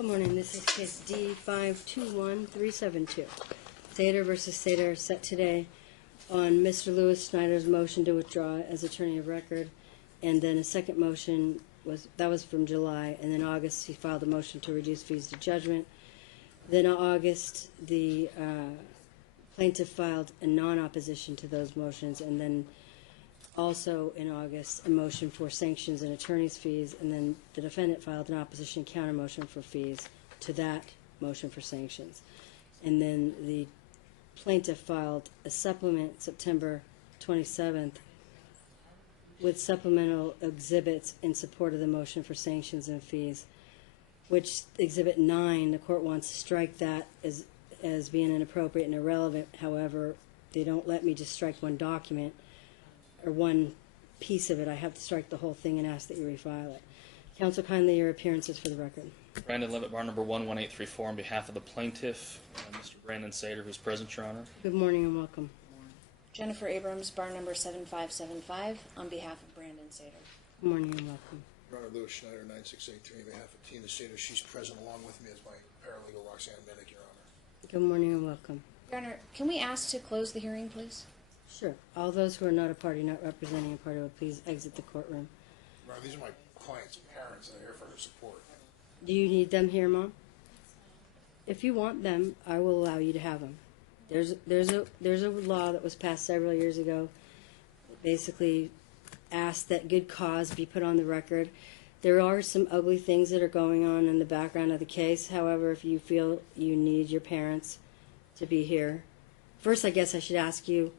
Good morning. This is case D-521372. Saiter versus Saiter, set today on Mr. Lewis Schneider's motion to withdraw as attorney of record. And then a second motion was from July. And then August, he filed a motion to reduce fees to judgment. Then in August, the plaintiff filed a non-opposition to those motions. And then also in August, a motion for sanctions and attorney's fees, and then the defendant filed an opposition counter motion for fees to that motion for sanctions. And then the plaintiff filed a supplement September 27th with supplemental exhibits in support of the motion for sanctions and fees, which Exhibit 9, the court wants to strike that as being inappropriate and irrelevant. However, they don't let me just strike one document or one piece of it. I have to strike the whole thing and ask that you refile it. Counsel, kindly your appearances for the record. Brandon Levitt, bar number 11834, on behalf of the plaintiff, Mr. Brandon Saiter, who's present, Your Honor. Good morning and welcome. Jennifer-Abrams, bar number 7575, on behalf of Brandon Saiter. Good morning and welcome. Your Honor, Lewis Schneider, 9683, on behalf of Tina Saiter. She's present along with me as my paralegal, Roxanne Minnick, Your Honor. Good morning and welcome. Your Honor, can we ask to close the hearing, please? Sure. All those who are not a party, not representing a party, will please exit the courtroom. Your Honor, these are my client's parents, and they're here for their support. Do you need them here, Mom? If you want them, I will allow you to have them. There's a law that was passed several years ago, basically asked that good cause be put on the record. There are some ugly things that are going on in the background of the case. However, if you feel you need your parents to be here, first I guess I should ask you,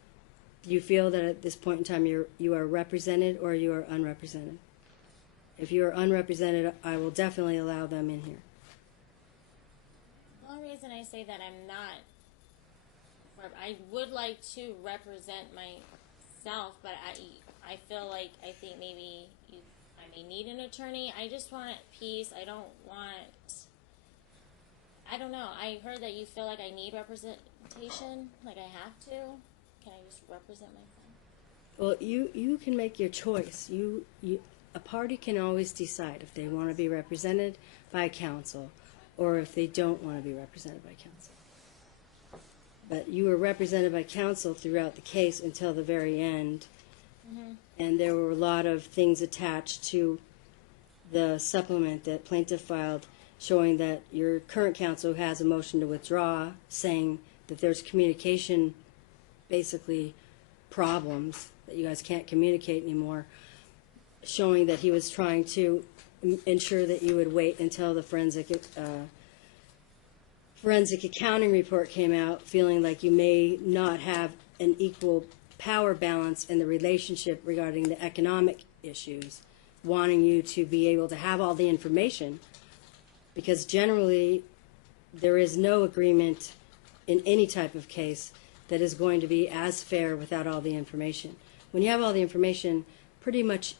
do you feel that at this point in time you are represented or you are unrepresented? If you are unrepresented, I will definitely allow them in here. The only reason I say that I'm not, I would like to represent myself, but I feel like I think maybe I may need an attorney. I just want peace. I don't know. I heard that you feel like I need representation, like I have to. Can I just represent myself? Well, you can make your choice. A party can always decide if they want to be represented by counsel or if they don't want to be represented by counsel. But you were represented by counsel throughout the case until the very end. Mm-hmm. And there were a lot of things attached to the supplement that plaintiff filed showing that your current counsel has a motion to withdraw, saying that there's communication, basically problems, that you guys can't communicate anymore, showing that he was trying to ensure that you would wait until the forensic accounting report came out, feeling like you may not have an equal power balance in the relationship regarding the economic issues, wanting you to be able to have all the information, because generally there is no agreement in any type of case that is going to be as fair without all the information. When you have all the information, pretty much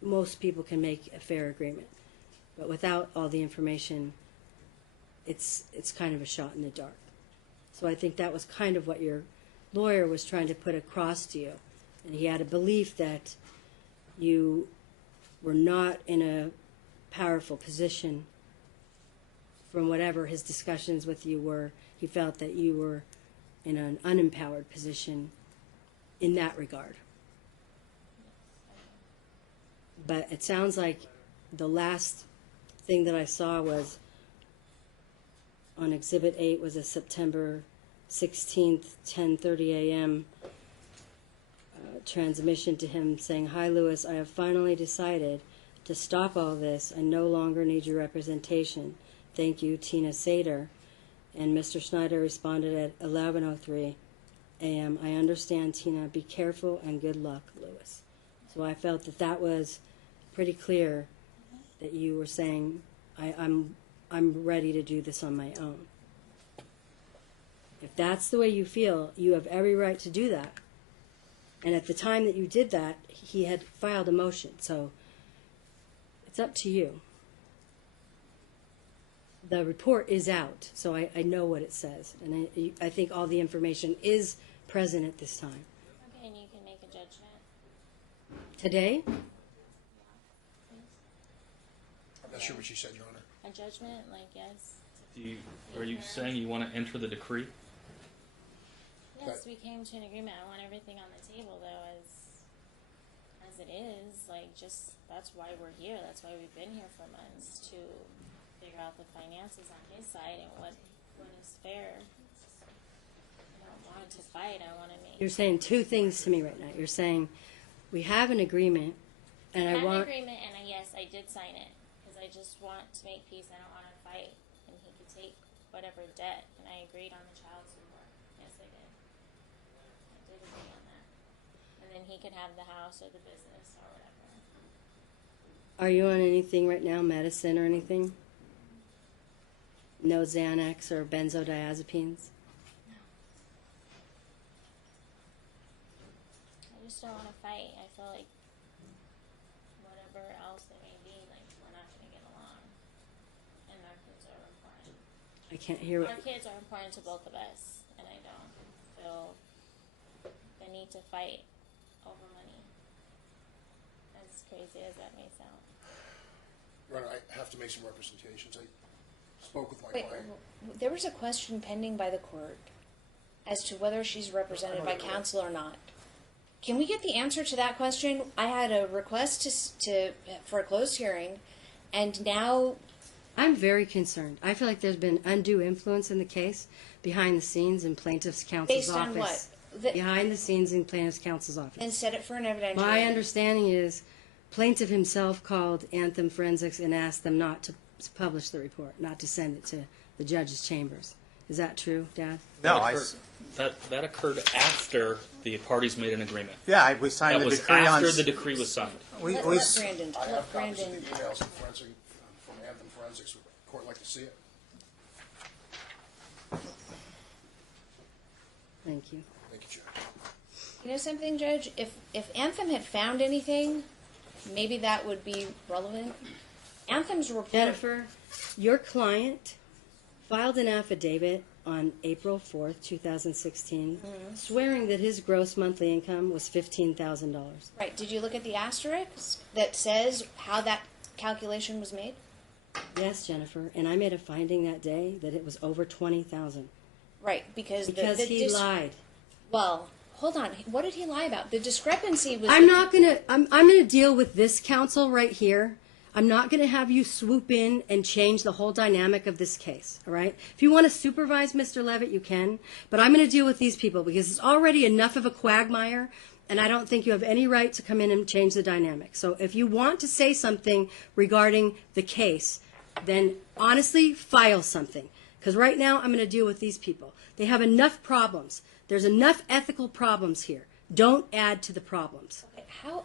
most people can make a fair agreement. But without all the information, it's kind of a shot in the dark. So I think that was kind of what your lawyer was trying to put across to you. And he had a belief that you were not in a powerful position from whatever his discussions with you were. He felt that you were in an unempowered position in that regard. But it sounds like the last thing that I saw was on Exhibit 8 was a September 16th, 10:30 a.m. Transmission to him saying, "Hi, Lewis, I have finally decided to stop all this. I no longer need your representation. Thank you, Tina Saiter." And Mr. Schneider responded at 11:03 a.m., "I understand, Tina. Be careful and good luck, Lewis." So I felt that that was pretty clear that you were saying, I'm ready to do this on my own. If that's the way you feel, you have every right to do that. And at the time that you did that, he had filed a motion. So it's up to you. The report is out, so I know what it says. And I think all the information is present at this time. Okay, and you can make a judgment. Today? I'm not sure what you said, Your Honor. a judgment, like, yes. Are you saying you want to enter the decree? Yes, we came to an agreement. I want everything on the table, though, as it is. Like, just, that's why we're here. That's why we've been here for months, to figure out the finances on his side and what is fair. I don't want to fight. I want to make... You're saying two things to me right now. You're saying we have an agreement, and I I have want... an agreement, and yes, I did sign it, because I just want to make peace. I don't want to fight, and he could take whatever debt, and I agreed on the child support. Yes, I did. I did agree on that. And then he could have the house or the business or whatever. Are you on anything right now, medicine or anything? No Xanax or benzodiazepines? I just don't want to fight. I feel like whatever else it may be, like, we're not going to get along. And our kids are important. I can't hear what... Our kids are important to both of us, and I don't feel the need to fight over money. As crazy as that may sound. Your Honor, I have to make some representations. I spoke with my Wait, client. there was a question pending by the court as to whether she's represented by counsel or not. Can we get the answer to that question? I had a request for a closed hearing, and now... I'm very concerned. I feel like there's been undue influence in the case behind the scenes in plaintiff's counsel's Based office. on what? The- Behind the scenes in plaintiff's counsel's office. And set it for an evidentiary. My understanding is plaintiff himself called Anthem Forensics and asked them not to publish the report, not to send it to the judge's chambers. Is that true, Dad? No, That occurred after the parties made an agreement. yeah, we signed That the was decree on. after the decree was signed. Let Brandon. I Let have copies of Brandon. the emails from Anthem Forensics. Would the court like to see it? Thank you. Thank you, Judge. You know something, Judge? If Anthem had found anything, maybe that would be relevant. Anthem's report. Jennifer, your client filed an affidavit on April 4th, 2016, swearing that his gross monthly income was $15,000. Right. Did you look at the asterisk that says how that calculation was made? Yes, Jennifer, and I made a finding that day that it was over $20,000 Right, because he lied. Well, hold on. What did he lie about? The discrepancy was. I'm gonna deal with this counsel right here. I'm not going to have you swoop in and change the whole dynamic of this case, all right? If you want to supervise Mr. Levitt, you can, but I'm going to deal with these people because it's already enough of a quagmire, and I don't think you have any right to come in and change the dynamic. So if you want to say something regarding the case, then honestly, file something, because right now I'm going to deal with these people. They have enough problems. There's enough ethical problems here. Don't add to the problems. Okay, how?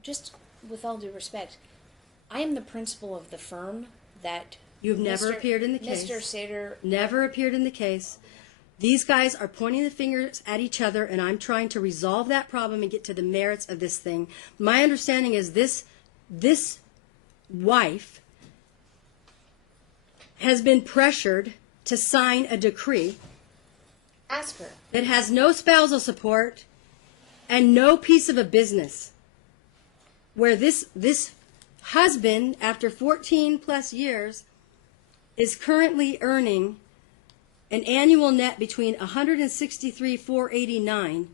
Just with all due respect, I am the principal of the firm that. You've never appeared in the case. Mr. Saiter. Never appeared in the case. These guys are pointing the fingers at each other, and I'm trying to resolve that problem and get to the merits of this thing. My understanding is this wife has been pressured to sign a decree Ask her. that has no spousal support and no piece of a business, where this husband, after 14 plus years, is currently earning an annual net between $163,489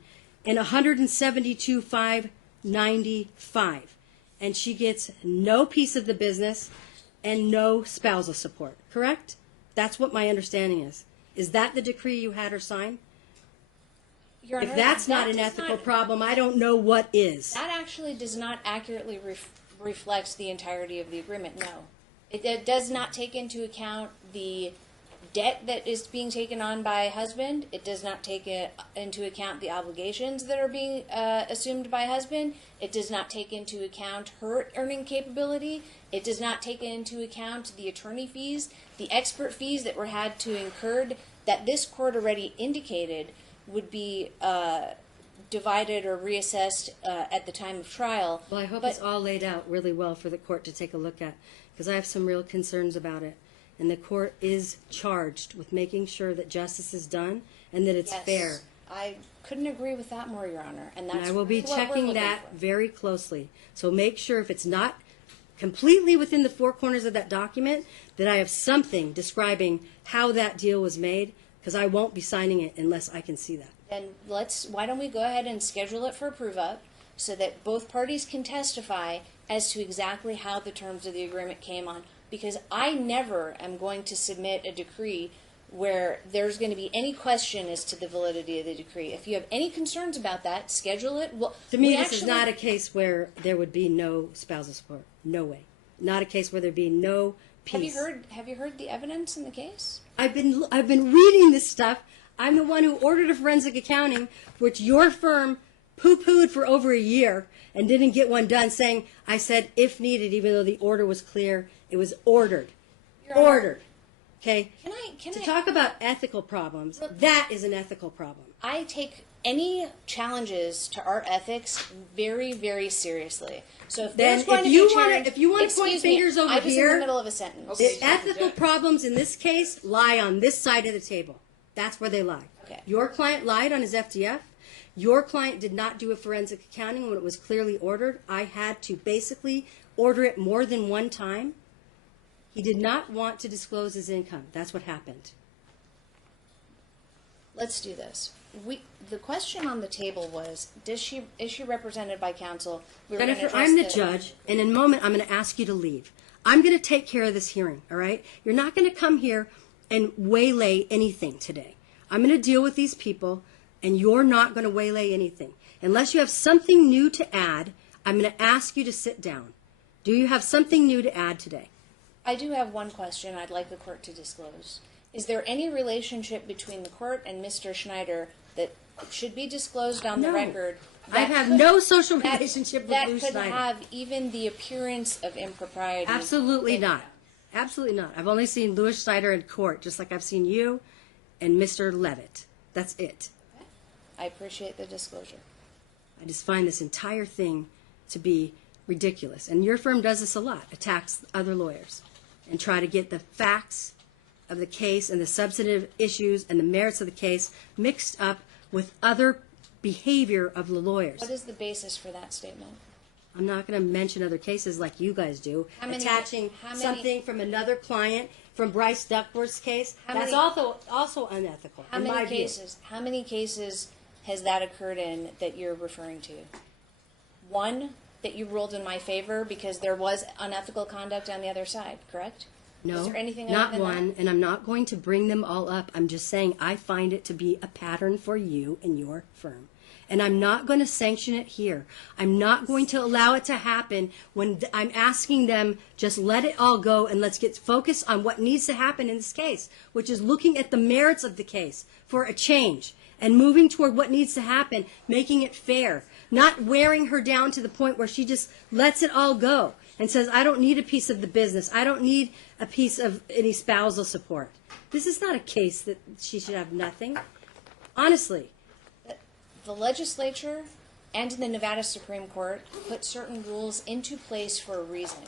and $172,595, and she gets no piece of the business and no spousal support. Correct? That's what my understanding is. Is that the decree you had her sign? Your Honor, If that's not that an does ethical not- problem, I don't know what is. That actually does not accurately reflect the entirety of the agreement. No, it does not take into account the debt that is being taken on by husband. It does not take into account the obligations that are being assumed by husband. It does not take into account her earning capability. It does not take into account the attorney fees, the expert fees that were had to incurred, that this court already indicated would be divided or reassessed at the time of trial. Well, I hope But- it's all laid out really well for the court to take a look at, because I have some real concerns about it. And the court is charged with making sure that justice is done and that it's Yes, fair. I couldn't agree with that more, Your Honor. And that's And I will be what we're checking looking that for. very closely. So make sure if it's not completely within the four corners of that document, that I have something describing how that deal was made, because I won't be signing it unless I can see that. Then why don't we go ahead and schedule it for prove-up so that both parties can testify as to exactly how the terms of the agreement came on. Because I never am going to submit a decree where there's going to be any question as to the validity of the decree. If you have any concerns about that, schedule it. Well, To me, this is not a case where there would be no spousal support. No way. Not a case where there'd be no peace. Have you heard the evidence in the case? I've been reading this stuff. I'm the one who ordered a forensic accounting, which your firm poo-pooed for over a year and didn't get one done, saying, I said, if needed, even though the order was clear, it was ordered. Ordered. Okay? To talk about ethical problems, that is an ethical problem. I take any challenges to our ethics very, very seriously. So if Then there's going to if be you a want challenge, to point excuse me, fingers over I was here, in the middle of a sentence. the ethical problems in this case lie on this side of the table. That's where they lie. Okay. Your client lied on his FDF. Your client did not do a forensic accounting when it was clearly ordered. I had to basically order it more than one time. He did not want to disclose his income. That's what happened. Let's do this. The question on the table was, is she represented by counsel? We were gonna Jennifer, address I'm the judge, and in a moment I'm going to ask you to leave. I'm going to take care of this hearing, all right? You're not going to come here and waylay anything today. I'm going to deal with these people, and you're not going to waylay anything. Unless you have something new to add, I'm going to ask you to sit down. Do you have something new to add today? I do have one question I'd like the court to disclose. Is there any relationship between the court and Mr. Schneider that should be disclosed on the No. record? I have no social that- relationship with that Lou could Schneider. have even the appearance of impropriety. Absolutely not. Absolutely not. I've only seen Louis Schneider in court, just like I've seen you and Mr. Levitt. That's it. I appreciate the disclosure. I just find this entire thing to be ridiculous. And your firm does this a lot, attacks other lawyers and try to get the facts of the case and the substantive issues and the merits of the case mixed up with other behavior of the lawyers. What is the basis for that statement? I'm not going to mention other cases like you guys do, How many- attaching how many- something from another client, from Bryce Duckworth's case. How That's many- also unethical. How in my many view. cases? How many cases has that occurred in that you're referring to? One that you ruled in my favor because there was unethical conduct on the other side, correct? No, Is there anything not other than one, that? and I'm not going to bring them all up. I'm just saying I find it to be a pattern for you and your firm. And I'm not going to sanction it here. I'm not going to allow it to happen when I'm asking them, just let it all go and let's get focused on what needs to happen in this case, which is looking at the merits of the case for a change and moving toward what needs to happen, making it fair, not wearing her down to the point where she just lets it all go and says, I don't need a piece of the business. I don't need a piece of any spousal support. This is not a case that she should have nothing. Honestly. The legislature and the Nevada Supreme Court put certain rules into place for a reason.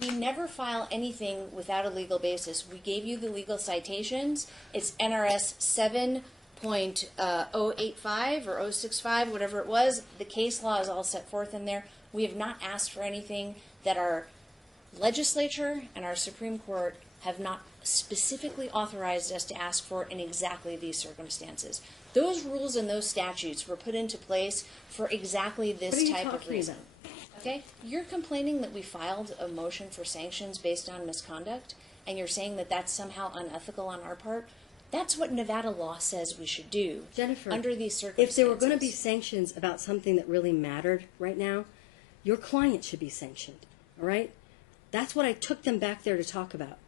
We never file anything without a legal basis. We gave you the legal citations. It's NRS 7.085 or 065, whatever it was. The case law is all set forth in there. We have not asked for anything that our legislature and our Supreme Court have not specifically authorized us to ask for in exactly these circumstances. Those rules and those statutes were put into place for exactly What are this you type of talking reason. about? Okay? You're complaining that we filed a motion for sanctions based on misconduct, and you're saying that that's somehow unethical on our part. That's what Nevada law says we should do. Jennifer, under these circumstances. if there were going to be sanctions about something that really mattered right now, your client should be sanctioned. All right? That's what I took them back there to talk about.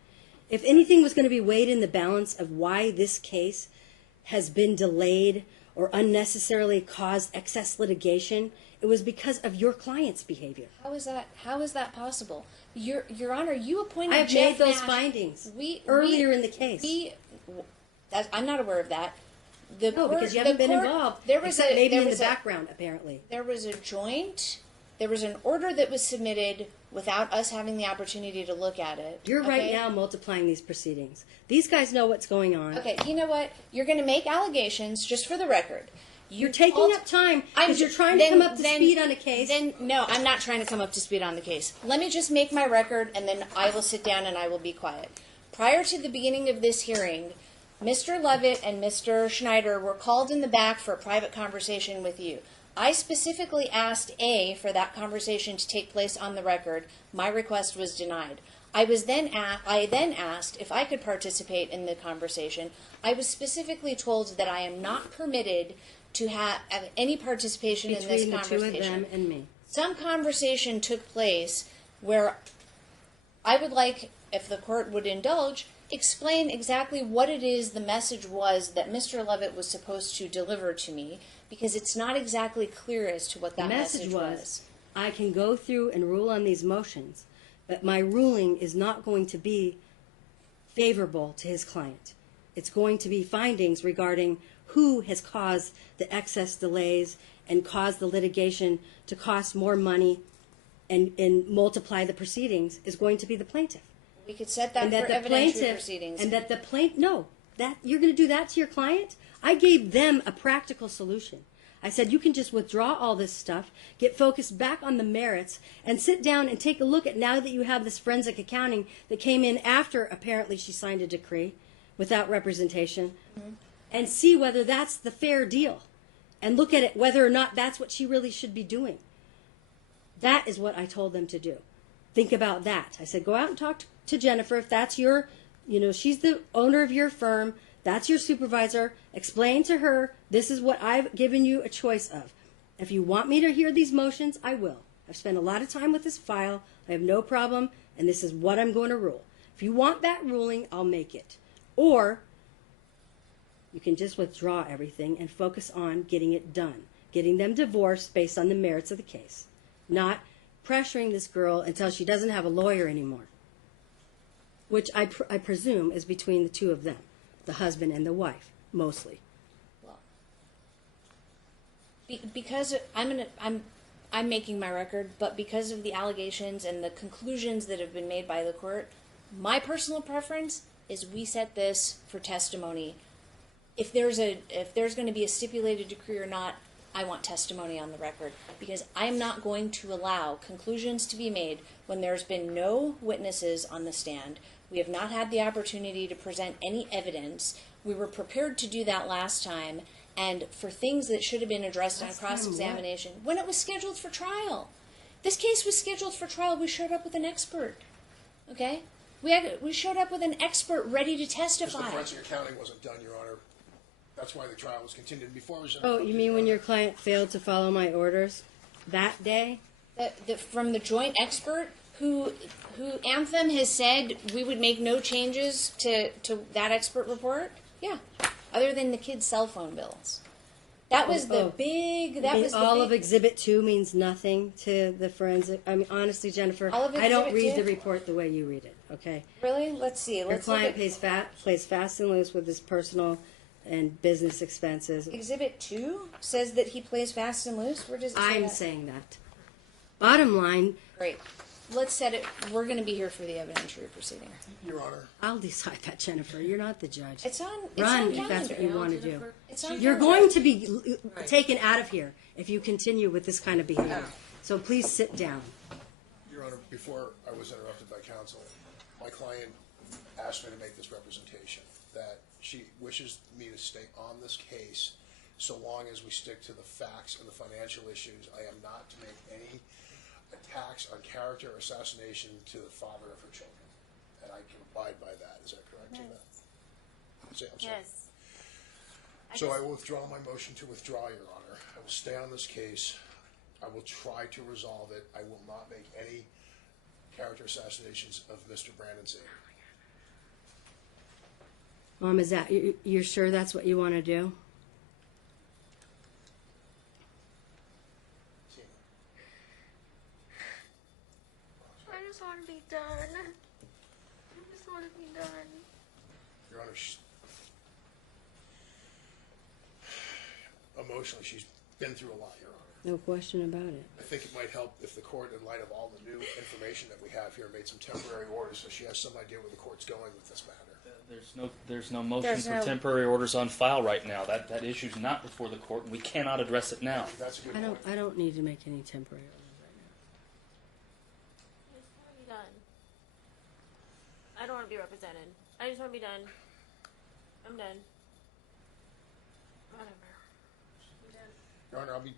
If anything was going to be weighed in the balance of why this case has been delayed or unnecessarily caused excess litigation, it was because of your client's behavior. How is that possible? Your Honor, you appointed I have Jeff made those Nash. findings earlier in the case. I'm not aware of that. No, because you haven't been involved. Except maybe in the background, apparently. There was an order that was submitted without us having the opportunity to look at it. You're right okay? now multiplying these proceedings. These guys know what's going on. Okay, you know what? You're going to make allegations, just for the record. You're taking up time because you're trying to come up to speed on a case. Then no, I'm not trying to come up to speed on the case. Let me just make my record, and then I will sit down and I will be quiet. Prior to the beginning of this hearing, Mr. Levitt and Mr. Schneider were called in the back for a private conversation with you. I specifically asked A for that conversation to take place on the record. My request was denied. I then asked if I could participate in the conversation. I was specifically told that I am not permitted to have any participation in this conversation. Between the two of them and me. Some conversation took place where I would like, if the court would indulge, explain exactly what it is the message was that Mr. Levitt was supposed to deliver to me, because it's not exactly clear as to what that message was. I can go through and rule on these motions, but my ruling is not going to be favorable to his client. It's going to be findings regarding who has caused the excess delays and caused the litigation to cost more money and multiply the proceedings is going to be the plaintiff. We could set that for evidentiary proceedings. And that the plaintiff, no, that you're going to do that to your client? I gave them a practical solution. I said, you can just withdraw all this stuff, get focused back on the merits, and sit down and take a look at, now that you have this forensic accounting that came in after apparently she signed a decree without representation, and see whether that's the fair deal. And look at it, whether or not that's what she really should be doing. That is what I told them to do. Think about that. I said, go out and talk to Jennifer. If that's your, she's the owner of your firm, that's your supervisor. Explain to her, this is what I've given you a choice of. If you want me to hear these motions, I will. I've spent a lot of time with this file. I have no problem, and this is what I'm going to rule. If you want that ruling, I'll make it. Or you can just withdraw everything and focus on getting it done, getting them divorced based on the merits of the case, not pressuring this girl until she doesn't have a lawyer anymore, which I presume is between the two of them, the husband and the wife, mostly. Well, because I'm making my record, but because of the allegations and the conclusions that have been made by the court, my personal preference is we set this for testimony. If there's going to be a stipulated decree or not, I want testimony on the record, because I'm not going to allow conclusions to be made when there's been no witnesses on the stand. We have not had the opportunity to present any evidence. We were prepared to do that last time, and for things that should have been addressed on cross-examination, when it was scheduled for trial. This case was scheduled for trial. We showed up with an expert. Okay? We showed up with an expert ready to testify. The forensic accounting wasn't done, Your Honor. That's why the trial was continued before it was. Oh, you mean when your client failed to follow my orders that day? From the joint expert who Anthem has said we would make no changes to that expert report? Yeah. Other than the kids' cell phone bills. That was big. That was all of Exhibit 2 means nothing to the forensic. I mean, honestly, Jennifer, I don't read the report the way you read it. Okay. Really? Let's see. Your client plays fast and loose with his personal and business expenses. Exhibit 2 says that he plays fast and loose? Where does it say I'm that? saying that. Bottom line. Great. Let's set it. We're going to be here for the evidentiary proceeding. Your Honor. I'll decide that, Jennifer. You're not the judge. It's on Run calendar. if that's what you want to do. It's on You're calendar. going to be taken out of here if you continue with this kind of behavior. So please sit down. Your Honor, before I was interrupted by counsel, my client asked me to make this representation, that she wishes me to stay on this case so long as we stick to the facts and the financial issues. I am not to make any attacks on character or assassination to the father of her children. And I can abide by that. Is that correct, Gina? I'm sorry. Yes. So I will withdraw my motion to withdraw, Your Honor. I will stay on this case. I will try to resolve it. I will not make any character assassinations of Mr. Brandon Saiter. Mom, is that you're sure that's what you want to do? I just want to be done. I just want to be done. Your Honor, emotionally, she's been through a lot, Your Honor. No question about it. I think it might help if the court, in light of all the new information that we have here, made some temporary orders so she has some idea where the court's going with this matter. There's no motion There's for no- temporary orders on file right now. That issue's not before the court, and we cannot address it now. That's a good I point. don't need to make any temporary orders right now. I just want to be done. I don't want to be represented. I just want to be done. I'm done. Whatever. I'm done. Your Honor,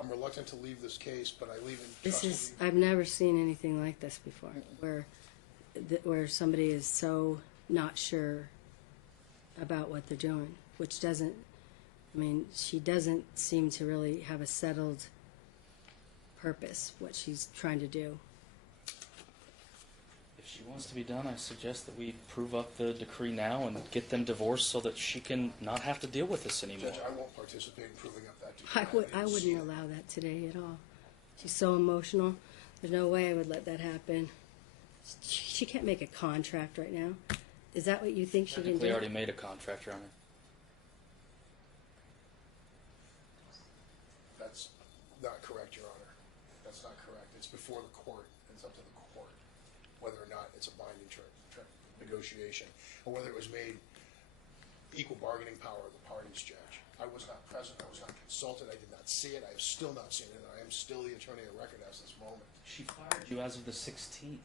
I'm reluctant to leave this case, but I leave in This trust is, that I've never seen anything like this before, where somebody is so not sure about what they're doing, which doesn't, I mean, she doesn't seem to really have a settled purpose, what she's trying to do. If she wants to be done, I suggest that we prove up the decree now and get them divorced so that she can not have to deal with this anymore. Judge, I won't participate in proving up that decree. I wouldn't allow that today at all. She's so emotional. There's no way I would let that happen. She can't make a contract right now. Is that what you think she can Technically do? already made a contract, Your Honor. That's not correct, Your Honor. That's not correct. It's before the court. It's up to the court whether or not it's a binding negotiation, or whether it was made equal bargaining power of the parties, Judge. I was not present. I was not consulted. I did not see it. I have still not seen it. And I am still the attorney of record as this moment. She fired you as of the 16th.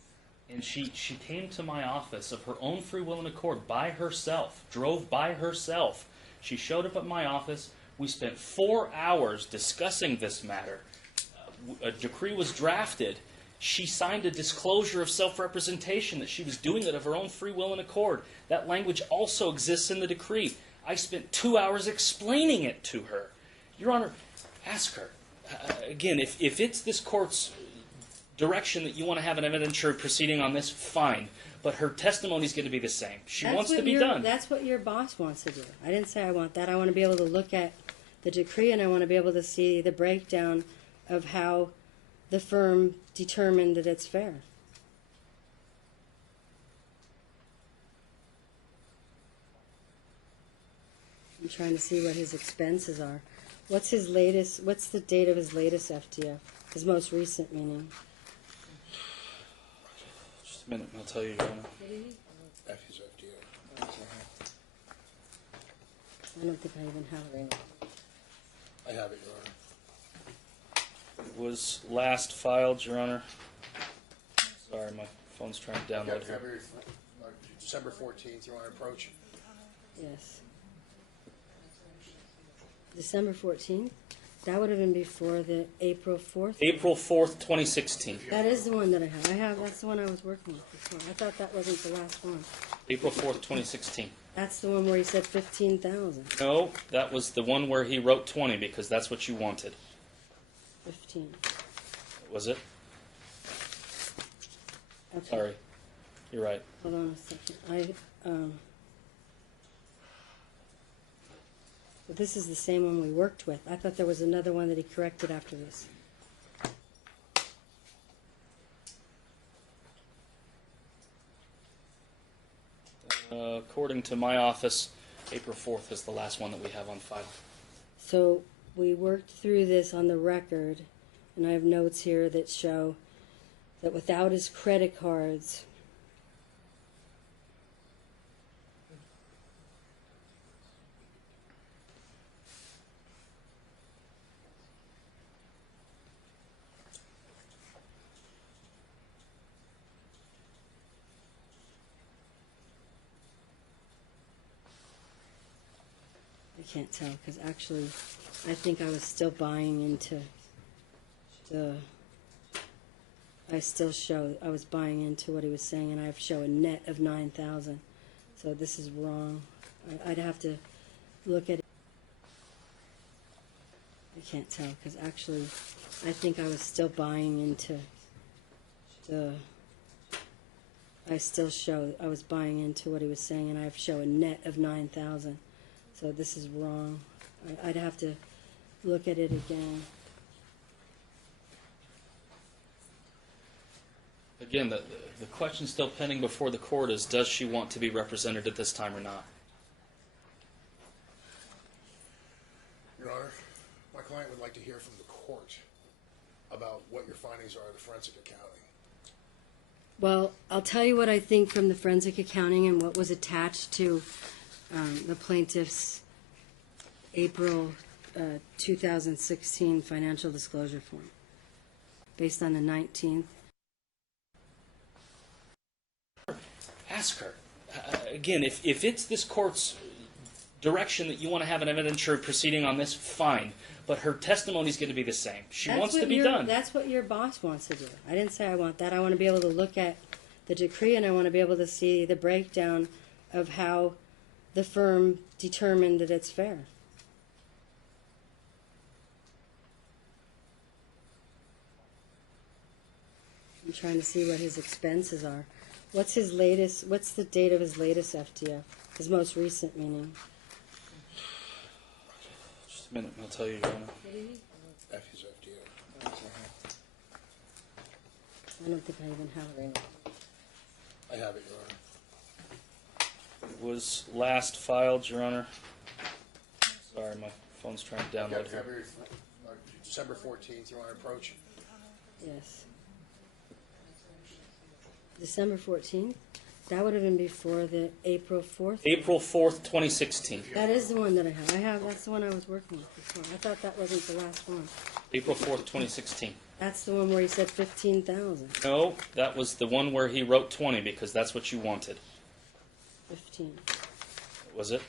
And she came to my office of her own free will and accord by herself, drove by herself. She showed up at my office. We spent 4 hours discussing this matter. A decree was drafted. She signed a disclosure of self-representation that she was doing it of her own free will and accord. That language also exists in the decree. I spent 2 hours explaining it to her. Your Honor, ask her. Again, if it's this court's direction that you want to have an evidentiary proceeding on this, fine. But her testimony is going to be the same. She wants to be done. That's what your boss wants to do. I didn't say I want that. I want to be able to look at the decree, and I want to be able to see the breakdown of how the firm determined that it's fair. I'm trying to see what his expenses are. What's the date of his latest FTF? His most recent, meaning? Just a minute, and I'll tell you, Your Honor. F is FDA. I don't think I even have it right now. I have it, Your Honor. It was last filed, Your Honor. Sorry, my phone's trying to download here. December 14th, Your Honor, approach. Yes. December 14th? That would have been before the April 4th? April 4th, 2016. That is the one that I have. That's the one I was working with before. I thought that wasn't the last one. April 4th, 2016. That's the one where he said 15,000. No, that was the one where he wrote 20 because that's what you wanted. 15. Was it? Okay. Sorry. You're right. Hold on a second. But this is the same one we worked with. I thought there was another one that he corrected after this. According to my office, April 4th is the last one that we have on file. So we worked through this on the record, and I have notes here that show that without his credit cards, I can't tell because actually I think I was still buying into I was buying into what he was saying, and I show a net of 9,000. So this is wrong. I'd have to look at it. I can't tell because actually I think I was still buying into I was buying into what he was saying, and I show a net of 9,000. So this is wrong. I'd have to look at it again. Again, the question still pending before the court is, does she want to be represented at this time or not? Your Honor, my client would like to hear from the court about what your findings are of the forensic accounting. Well, I'll tell you what I think from the forensic accounting and what was attached to the plaintiff's April 2016 financial disclosure form, based on the 19th. Ask her. Again, if it's this court's direction that you want to have an evidentiary proceeding on this, fine. But her testimony is going to be the same. She wants to be done. That's what your boss wants to do. I didn't say I want that. I want to be able to look at the decree, and I want to be able to see the breakdown of how the firm determined that it's fair. I'm trying to see what his expenses are. What's the date of his latest FTF? His most recent, meaning? Just a minute, and I'll tell you, Your Honor. F is FDA. I don't think I even have it right now. I have it, Your Honor. It was last filed, Your Honor. Sorry, my phone's trying to download Okay, here. December 14th, you want to approach? Yes. December 14th? That would have been before the April 4th? April 4th, 2016. That is the one that I have. That's the one I was working with before. I thought that wasn't the last one. April 4th, 2016. That's the one where he said 15,000. No, that was the one where he wrote 20 because that's what you wanted. 15. Was it?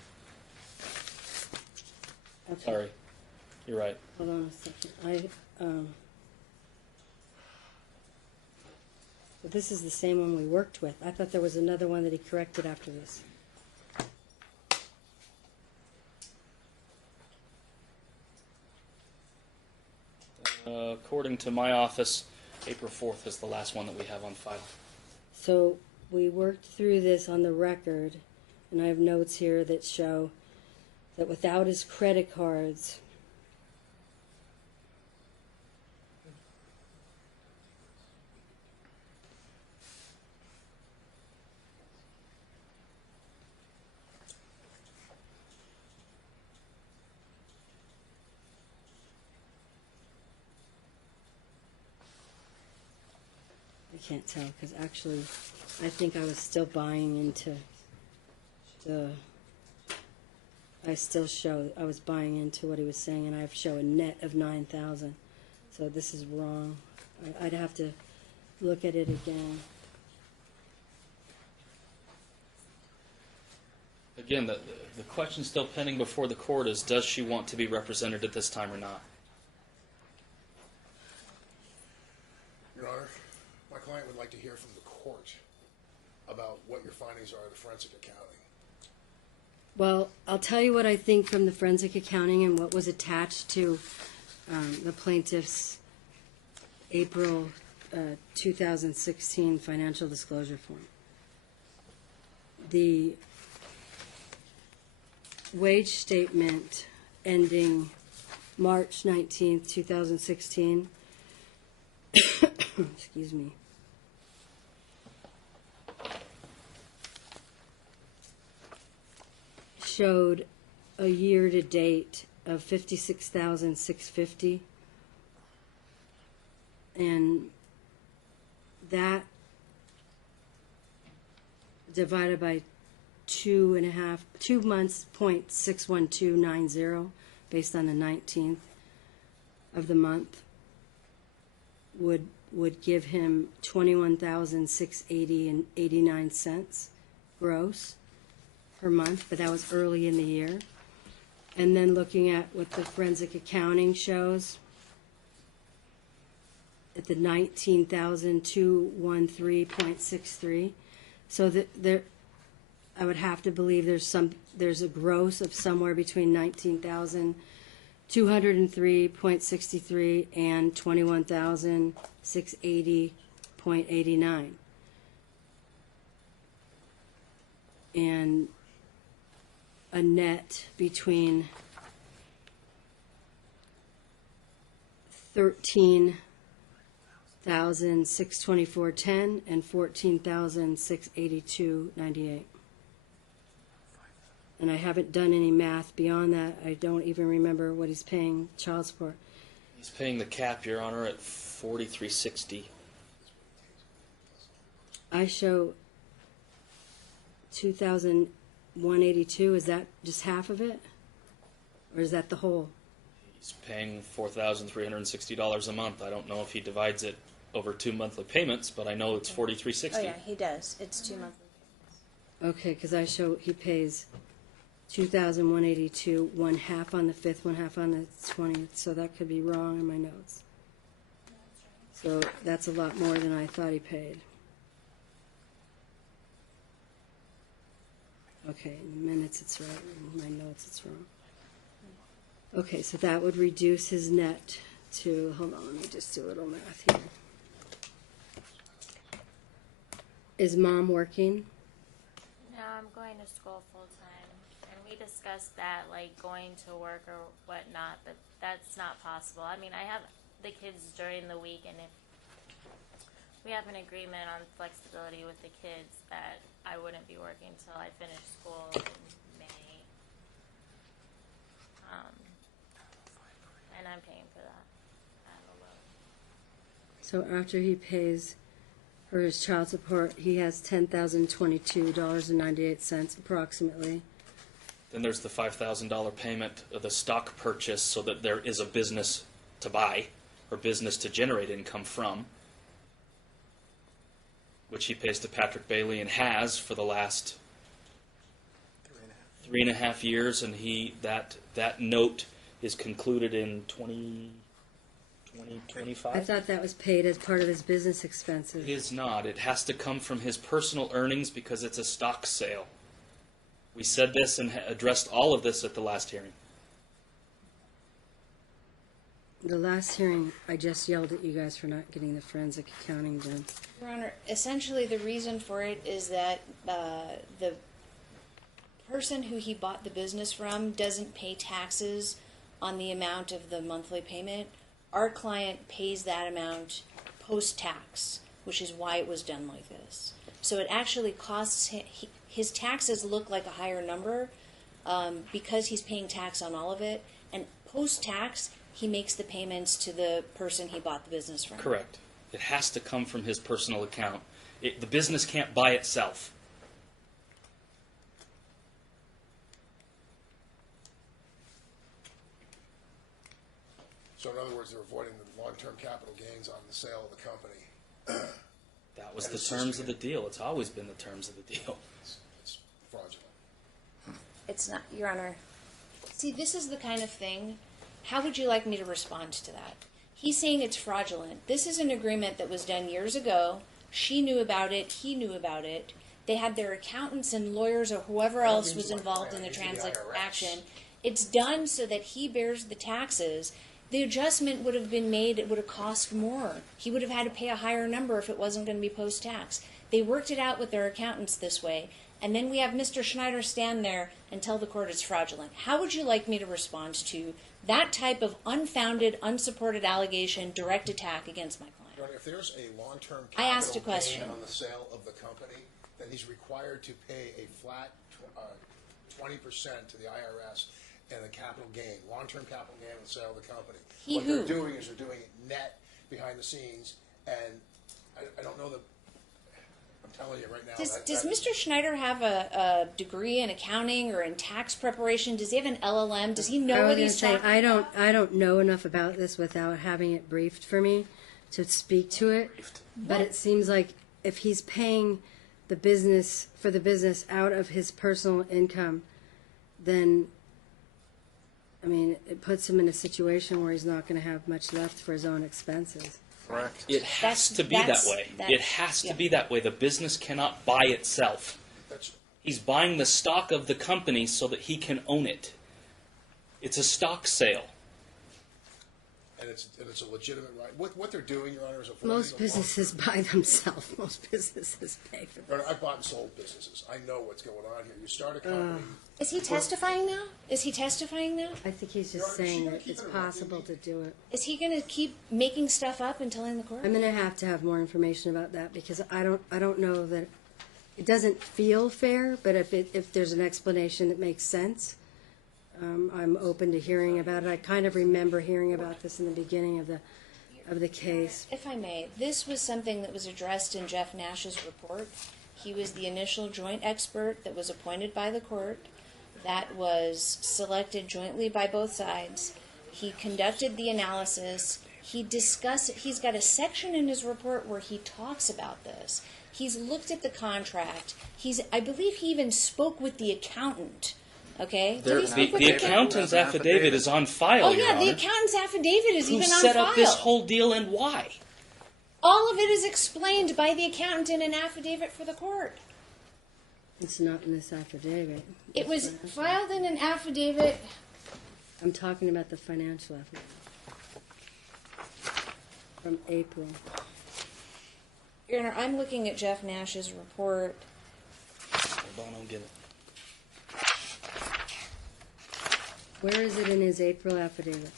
Okay. Sorry. You're right. Hold on a second. But this is the same one we worked with. I thought there was another one that he corrected after this. According to my office, April 4th is the last one that we have on file. So we worked through this on the record, and I have notes here that show that without his credit cards, I can't tell because actually I think I was still buying into I was buying into what he was saying, and I show a net of 9,000. So this is wrong. I'd have to look at it again. Again, the question still pending before the court is, does she want to be represented at this time or not? Your Honor, my client would like to hear from the court about what your findings are of the forensic accounting. Well, I'll tell you what I think from the forensic accounting and what was attached to the plaintiff's April 2016 financial disclosure form. The wage statement ending March 19th, 2016, excuse me, showed a year-to-date of $56,650, and that divided by 2 months, 0.61290, based on the 19th of the month, would give him $21,680.89 gross per month, but that was early in the year. And then looking at what the forensic accounting shows, at the 19,213.63, so that there, I would have to believe there's a gross of somewhere between 19,203.63 and 21,680.89, and a net between 13,624.10 and 14,682.98. And I haven't done any math beyond that. I don't even remember what he's paying child support. He's paying the cap, Your Honor, at $4,360. I show 2,182. Is that just half of it? Or is that the whole? He's paying $4,360 a month. I don't know if he divides it over 2 monthly payments, but I know it's $4,360. Oh yeah, he does. It's 2 monthly payments. Okay, because I show he pays 2,182, one half on the 5th, one half on the 20th, so that could be wrong in my notes. So that's a lot more than I thought he paid. Okay, in the minutes it's right, in my notes it's wrong. Okay, so that would reduce his net to, hold on, let me just do a little math here. Is Mom working? No, I'm going to school full time, and we discussed that, like going to work or whatnot, but that's not possible. I mean, I have the kids during the week, and if we have an agreement on flexibility with the kids that I wouldn't be working till I finish school in May, and I'm paying for that. I have a loan. So after he pays for his child support, he has $10,022.98 approximately. Then there's the $5,000 payment of the stock purchase so that there is a business to buy or business to generate income from, which he pays to Patrick Bailey and has for the last 3.5 years, and that note is concluded in 2025. I thought that was paid as part of his business expenses. It is not. It has to come from his personal earnings because it's a stock sale. We said this and addressed all of this at the last hearing. The last hearing, I just yelled at you guys for not getting the forensic accounting done. Your Honor, essentially the reason for it is that the person who he bought the business from doesn't pay taxes on the amount of the monthly payment. Our client pays that amount post-tax, which is why it was done like this. So it actually costs him, his taxes look like a higher number because he's paying tax on all of it, and post-tax, he makes the payments to the person he bought the business from. Correct. It has to come from his personal account. The business can't buy itself. So in other words, they're avoiding the long-term capital gains on the sale of the company. That was the terms of the deal. It's always been the terms of the deal. It's fraudulent. It's not, Your Honor. See, this is the kind of thing, how would you like me to respond to that? He's saying it's fraudulent. This is an agreement that was done years ago. She knew about it. He knew about it. They had their accountants and lawyers or whoever else was involved in the transaction. It's done so that he bears the taxes. The adjustment would have been made, it would have cost more. He would have had to pay a higher number if it wasn't going to be post-tax. They worked it out with their accountants this way, and then we have Mr. Schneider stand there and tell the court it's fraudulent. How would you like me to respond to that type of unfounded, unsupported allegation, direct attack against my client? Your Honor, if there's a long-term I asked a capital question. gain on the sale of the company, then he's required to pay a flat 20% to the IRS and a capital gain, long-term capital gain on the sale of the company. What they're doing is they're doing it net behind the scenes, and I don't know that. I'm telling you right now. Does Mr. Schneider have a degree in accounting or in tax preparation? Does he have an LLM? Does he know what he's talking about? I don't know enough about this without having it briefed for me to speak to it. But it seems like if he's paying the business for the business out of his personal income, then I mean, it puts him in a situation where he's not going to have much left for his own expenses. Correct. It has to be that way. It has to be that way. The business cannot buy itself. He's buying the stock of the company so that he can own it. It's a stock sale. And it's a legitimate right. What they're doing, Your Honor, is avoiding Most businesses buy themselves. Most businesses pay for Your Honor, I've bought and sold businesses. I know what's going on here. You start a company. Is he testifying now? Is he testifying now? I think he's just saying that it's possible to do it. Is he going to keep making stuff up and telling the court? I'm going to have more information about that because I don't know that it doesn't feel fair. But if there's an explanation that makes sense, I'm open to hearing about it. I kind of remember hearing about this in the beginning of the case. If I may, this was something that was addressed in Jeff Nash's report. He was the initial joint expert that was appointed by the court, that was selected jointly by both sides. He conducted the analysis. He's got a section in his report where he talks about this. He's looked at the contract. I believe he even spoke with the accountant. Okay? Did he speak with The accountant's affidavit is on file, Oh, Your yeah, the Honor. accountant's affidavit is Who even on set file. up this whole deal and why? All of it is explained by the accountant in an affidavit for the court. It's not in this affidavit. It was filed in an affidavit. I'm talking about the financial affidavit from April. Your Honor, I'm looking at Jeff Nash's report. Hold on, I'll get it. Where is it in his April affidavit?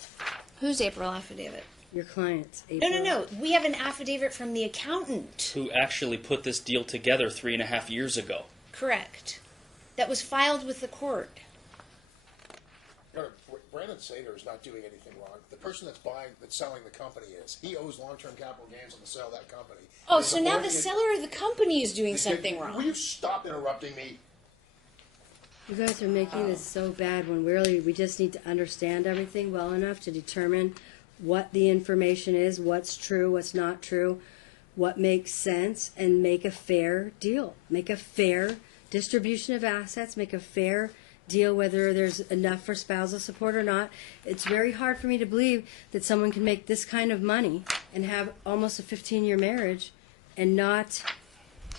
Whose April affidavit? Your client's No, April. no, no. We have an affidavit from the accountant. Who actually put this deal together 3.5 years ago? Correct. That was filed with the court. Brandon Saiter is not doing anything wrong. The person that's selling the company is. He owes long-term capital gains on the sale of that company. Oh, His so now authority the is- seller of the company is doing something Will wrong. you stop interrupting me? You guys are making this so bad when really we just need to understand everything well enough to determine what the information is, what's true, what's not true, what makes sense, and make a fair deal. Make a fair distribution of assets, make a fair deal whether there's enough for spousal support or not. It's very hard for me to believe that someone can make this kind of money and have almost a 15-year marriage and not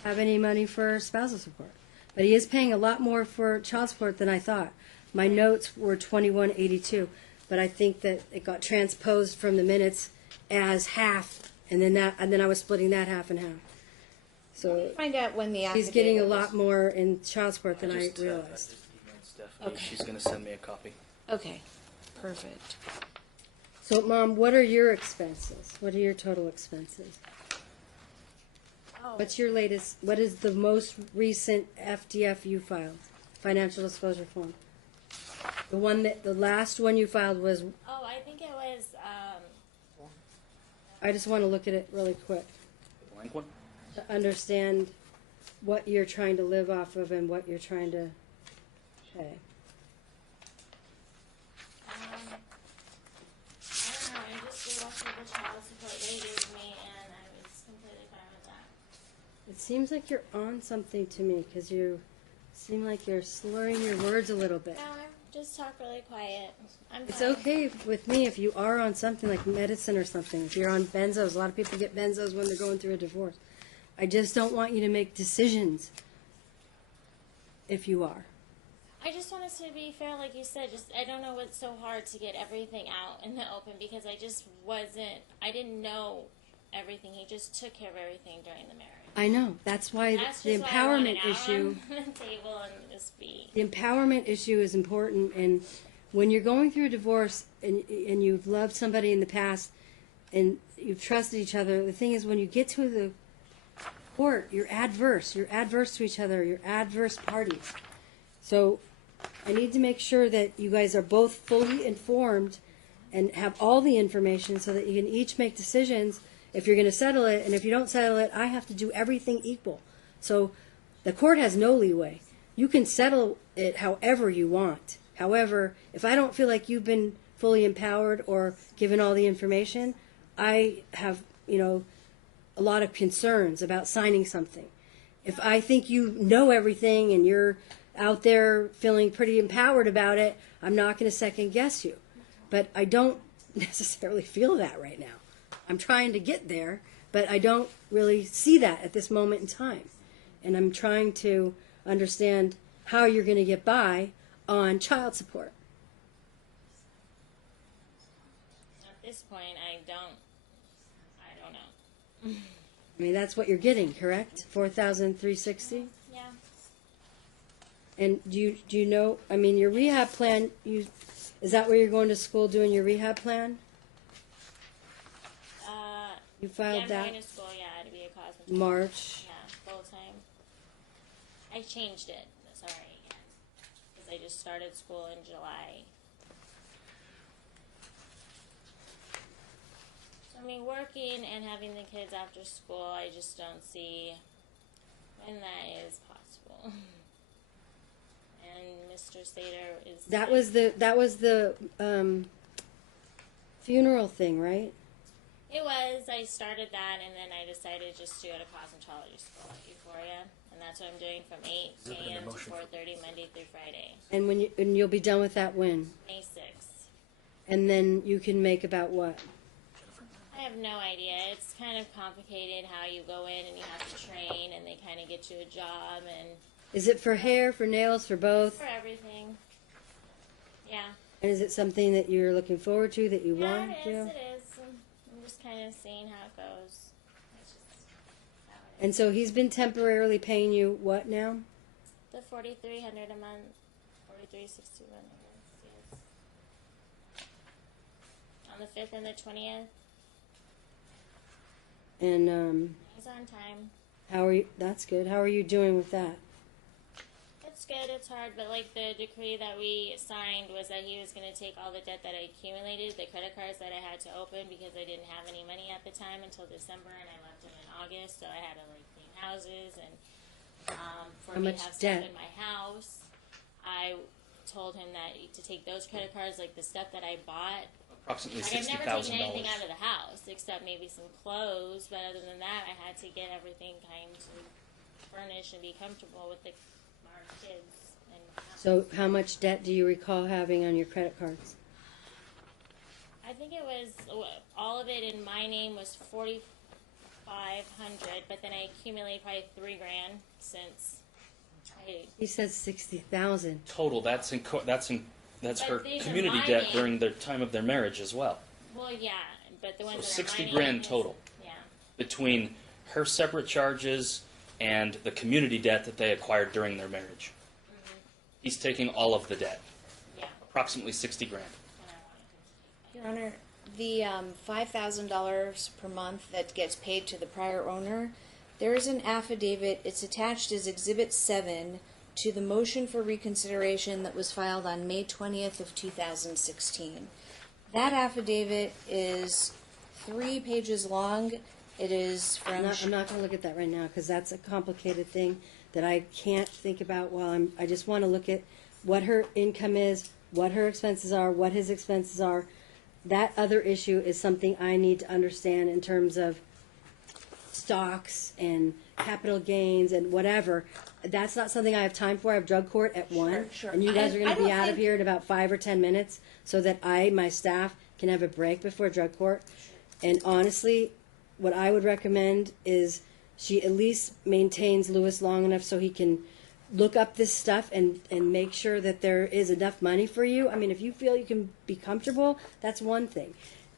have any money for spousal support. But he is paying a lot more for child support than I thought. My notes were $21.82, but I think that it got transposed from the minutes as half, and then I was splitting that half and half. So Find out when the affidavit he's getting a was. lot more in child support than I I realized. just emailed Stephanie. Okay. She's going to send me a copy. Okay, perfect. So, Mom, what are your expenses? What are your total expenses? Oh, What's your latest? What is the most recent FDF you filed? Financial disclosure form. The last one you filed was. oh, I think it was, I just want to look at it really quick The blank one? to understand what you're trying to live off of and what you're trying to pay. I don't know, I just did off the child support they gave me, and I was completely fine with that. It seems like you're on something to me because you seem like you're slurring your words a little bit. No, I just talk really quiet. I'm It's fine. okay with me if you are on something like medicine or something. If you're on benzos, a lot of people get benzos when they're going through a divorce. I just don't want you to make decisions if you are. I just want us to be fair, like you said. Just I don't know what's so hard to get everything out in the open because I just wasn't. I didn't know everything. He just took care of everything during the marriage. I know. That's why That's the just why I want it empowerment out issue. on the table and just be. The empowerment issue is important, and when you're going through a divorce and you've loved somebody in the past and you've trusted each other, the thing is when you get to the court, you're adverse to each other, you're adverse parties. So I need to make sure that you guys are both fully informed and have all the information so that you can each make decisions if you're going to settle it, and if you don't settle it, I have to do everything equal. So the court has no leeway. You can settle it however you want. However, if I don't feel like you've been fully empowered or given all the information, I have, a lot of concerns about signing something. If I think you know everything and you're out there feeling pretty empowered about it, I'm not going to second guess you. But I don't necessarily feel that right now. I'm trying to get there, but I don't really see that at this moment in time. And I'm trying to understand how you're going to get by on child support. At this point, I don't know. I mean, that's what you're getting, correct? $4,360. Yeah. And do you know? I mean, your rehab plan. Is that where you're going to school doing your rehab plan? You Yeah, filed I'm that going to school. Yeah, to be a cosmetologist. March. Yeah, full time. I changed it. Sorry, again, because I just started school in July. So, I mean, working and having the kids after school, I just don't see when that is possible. And Mr. Saiter is... That was the funeral thing, right? It was. I started that, and then I decided just to go to cosmetology school at Euphoria, and that's what I'm doing from 8 a.m. to 4:30 Monday through Friday. And you'll be done with that when? May 6th. And then you can make about what? I have no idea. It's kind of complicated how you go in and you have to train, and they kind of get you a job, and Is it for hair, for nails, for both? for everything. Yeah. And is it something that you're looking forward to, that you Yeah, want it to is. do? It is. I'm just kind of seeing how it goes. It's just how it And so he's been temporarily paying you what now? is. The $4,300 a month, $4,361. Yes. On the 5th and the 20th. And He's on time. how are you? That's good. How are you doing with that? It's good, it's hard, but like the decree that we signed was that he was going to take all the debt that I accumulated, the credit cards that I had to open because I didn't have any money at the time until December, and I left him in August, so I had to like clean houses and for How me much to have debt? stuff in my house. I told him that to take those credit cards, like the stuff that I bought. Approximately Like, I've never taken $60,000. anything out of the house except maybe some clothes, but other than that, I had to get everything kind of furnished and be comfortable with our kids. And house. So how much debt do you recall having on your credit cards? I think it was all of it in my name was $4,500, but then I accumulated probably $3,000 since I. He says 60,000. Total. That's But her these are community my debt name. during the time of their marriage as well. Well, yeah, but the So ones that 60 are my grand name is- total Yeah. between her separate charges and the community debt that they acquired during their marriage. He's taking all of the debt, Yeah. approximately 60 grand. And I wanted to Your Honor, the $5,000 per month that gets paid to the prior owner, there is an affidavit, it's attached as Exhibit 7 to the motion for reconsideration that was filed on May 20th of 2016. That affidavit is 3 pages long. It is I'm from... not going to look at that right now because that's a complicated thing that I can't think about while I just want to look at what her income is, what her expenses are, what his expenses are. That other issue is something I need to understand in terms of stocks and capital gains and whatever. That's not something I have time for. I have drug court at 1, sure. and you guys are going I to be don't out of think- here in about 5 or 10 minutes so that my staff can have a break before drug court. And honestly, what I would recommend is she at least maintains Lewis long enough so he can look up this stuff and make sure that there is enough money for you. I mean, if you feel you can be comfortable, that's one thing.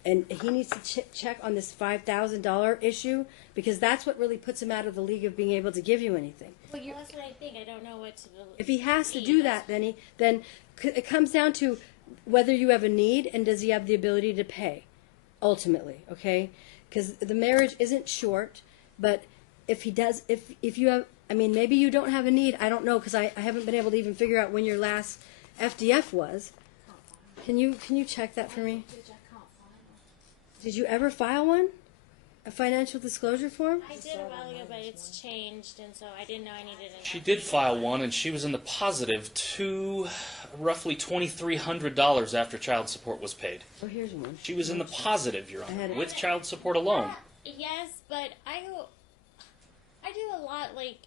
And he needs to check on this $5,000 issue because that's what really puts him out of the league of being able to give you anything. Well, that's what I think. I don't know what to believe. If he has to do that, then it comes down to whether you have a need and does he have the ability to pay, ultimately, okay? Because the marriage isn't short, but if he does, if you have, I mean, maybe you don't have a need. I don't know because I haven't been able to even figure out when your last FDF was. Can you check that for me? Did you ever file one? A financial disclosure form? I did a while ago, but it's changed, and so I didn't know I needed it. She did file one, and she was in the positive to roughly $2,300 after child support was paid. Oh, here's one. She was in the positive, Your I had Honor, it. with child support alone. Yes, but I do a lot like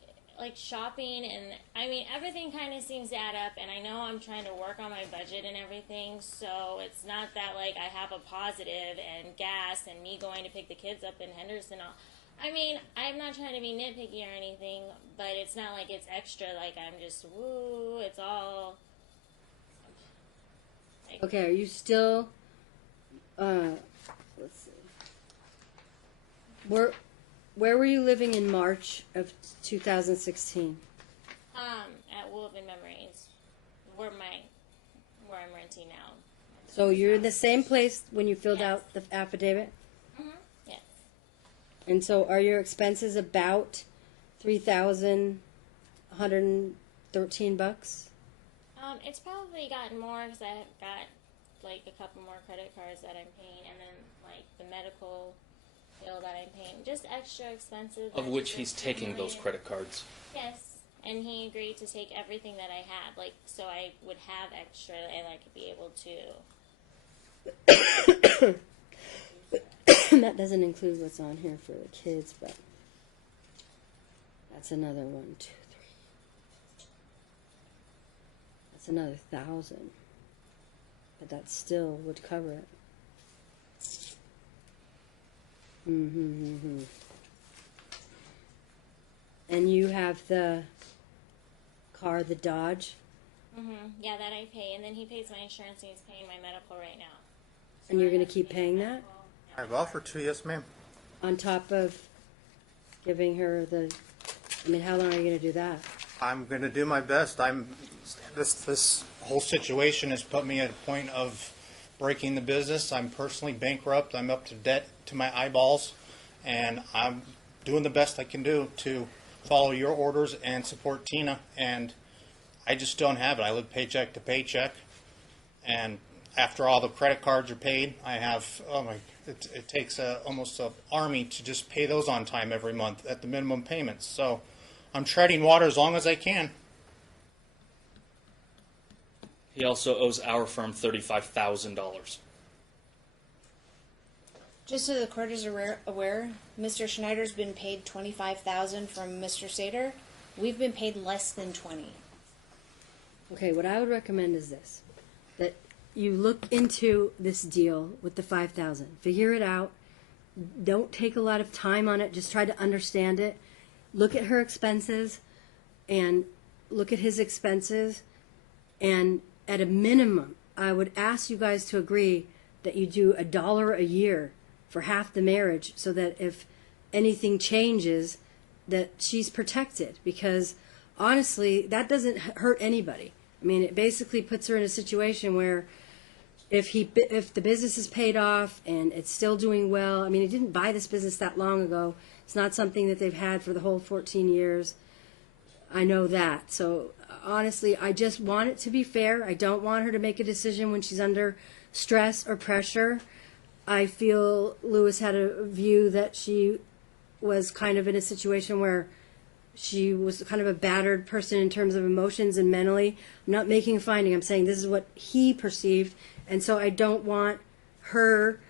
shopping, and I mean everything kind of seems to add up. And I know I'm trying to work on my budget and everything, so it's not that like I have a positive and gas and me going to pick the kids up in Henderson. I mean, I'm not trying to be nitpicky or anything, but it's not like it's extra. Like I'm just woo. It's all. Okay, are you still, let's see. Where were you living in March of 2016? At Woven Memories, where I'm renting now. So you're in the same place when you filled Yes. out the affidavit? Yes. And so are your expenses about $3,113? It's probably gotten more because I've got like a couple more credit cards that I'm paying, and then like the medical bill that I'm paying, just extra expenses. Of which he's taking those credit cards. Yes, and he agreed to take everything that I had, like so I would have extra and I could be able to. That doesn't include what's on here for the kids, but that's another 1, 2, 3. That's another 1,000, but that still would cover it. And you have the car, the Dodge, Yeah, that I pay, and then he pays my insurance and he's paying my medical right now. So and you're I going have to keep pay paying my that medical. I've offered to, yes, ma'am. on top of giving her the. I mean, how long are you going to do that? I'm going to do my best. This whole situation has put me at a point of breaking the business. I'm personally bankrupt. I'm up to debt to my eyeballs, and I'm doing the best I can do to follow your orders and support Tina. And I just don't have it. I live paycheck to paycheck, and after all the credit cards are paid, I have it takes almost an army to just pay those on time every month at the minimum payments. So I'm treading water as long as I can. He also owes our firm $35,000. Just so the court is aware, Mr. Schneider's been paid $25,000 from Mr. Saiter. We've been paid less than $20,000. Okay, what I would recommend is this: that you look into this deal with the 5,000, figure it out. Don't take a lot of time on it. Just try to understand it. Look at her expenses, and look at his expenses, and at a minimum, I would ask you guys to agree that you do $1 a year for half the marriage, so that if anything changes, that she's protected. Because honestly, that doesn't hurt anybody. I mean, it basically puts her in a situation where if the business is paid off and it's still doing well. I mean, he didn't buy this business that long ago. It's not something that they've had for the whole 14 years. I know that. So honestly, I just want it to be fair. I don't want her to make a decision when she's under stress or pressure. I feel Lewis had a view that she was kind of in a situation where she was kind of a battered person in terms of emotions and mentally. I'm not making a finding. I'm saying this is what he perceived. And so I don't want her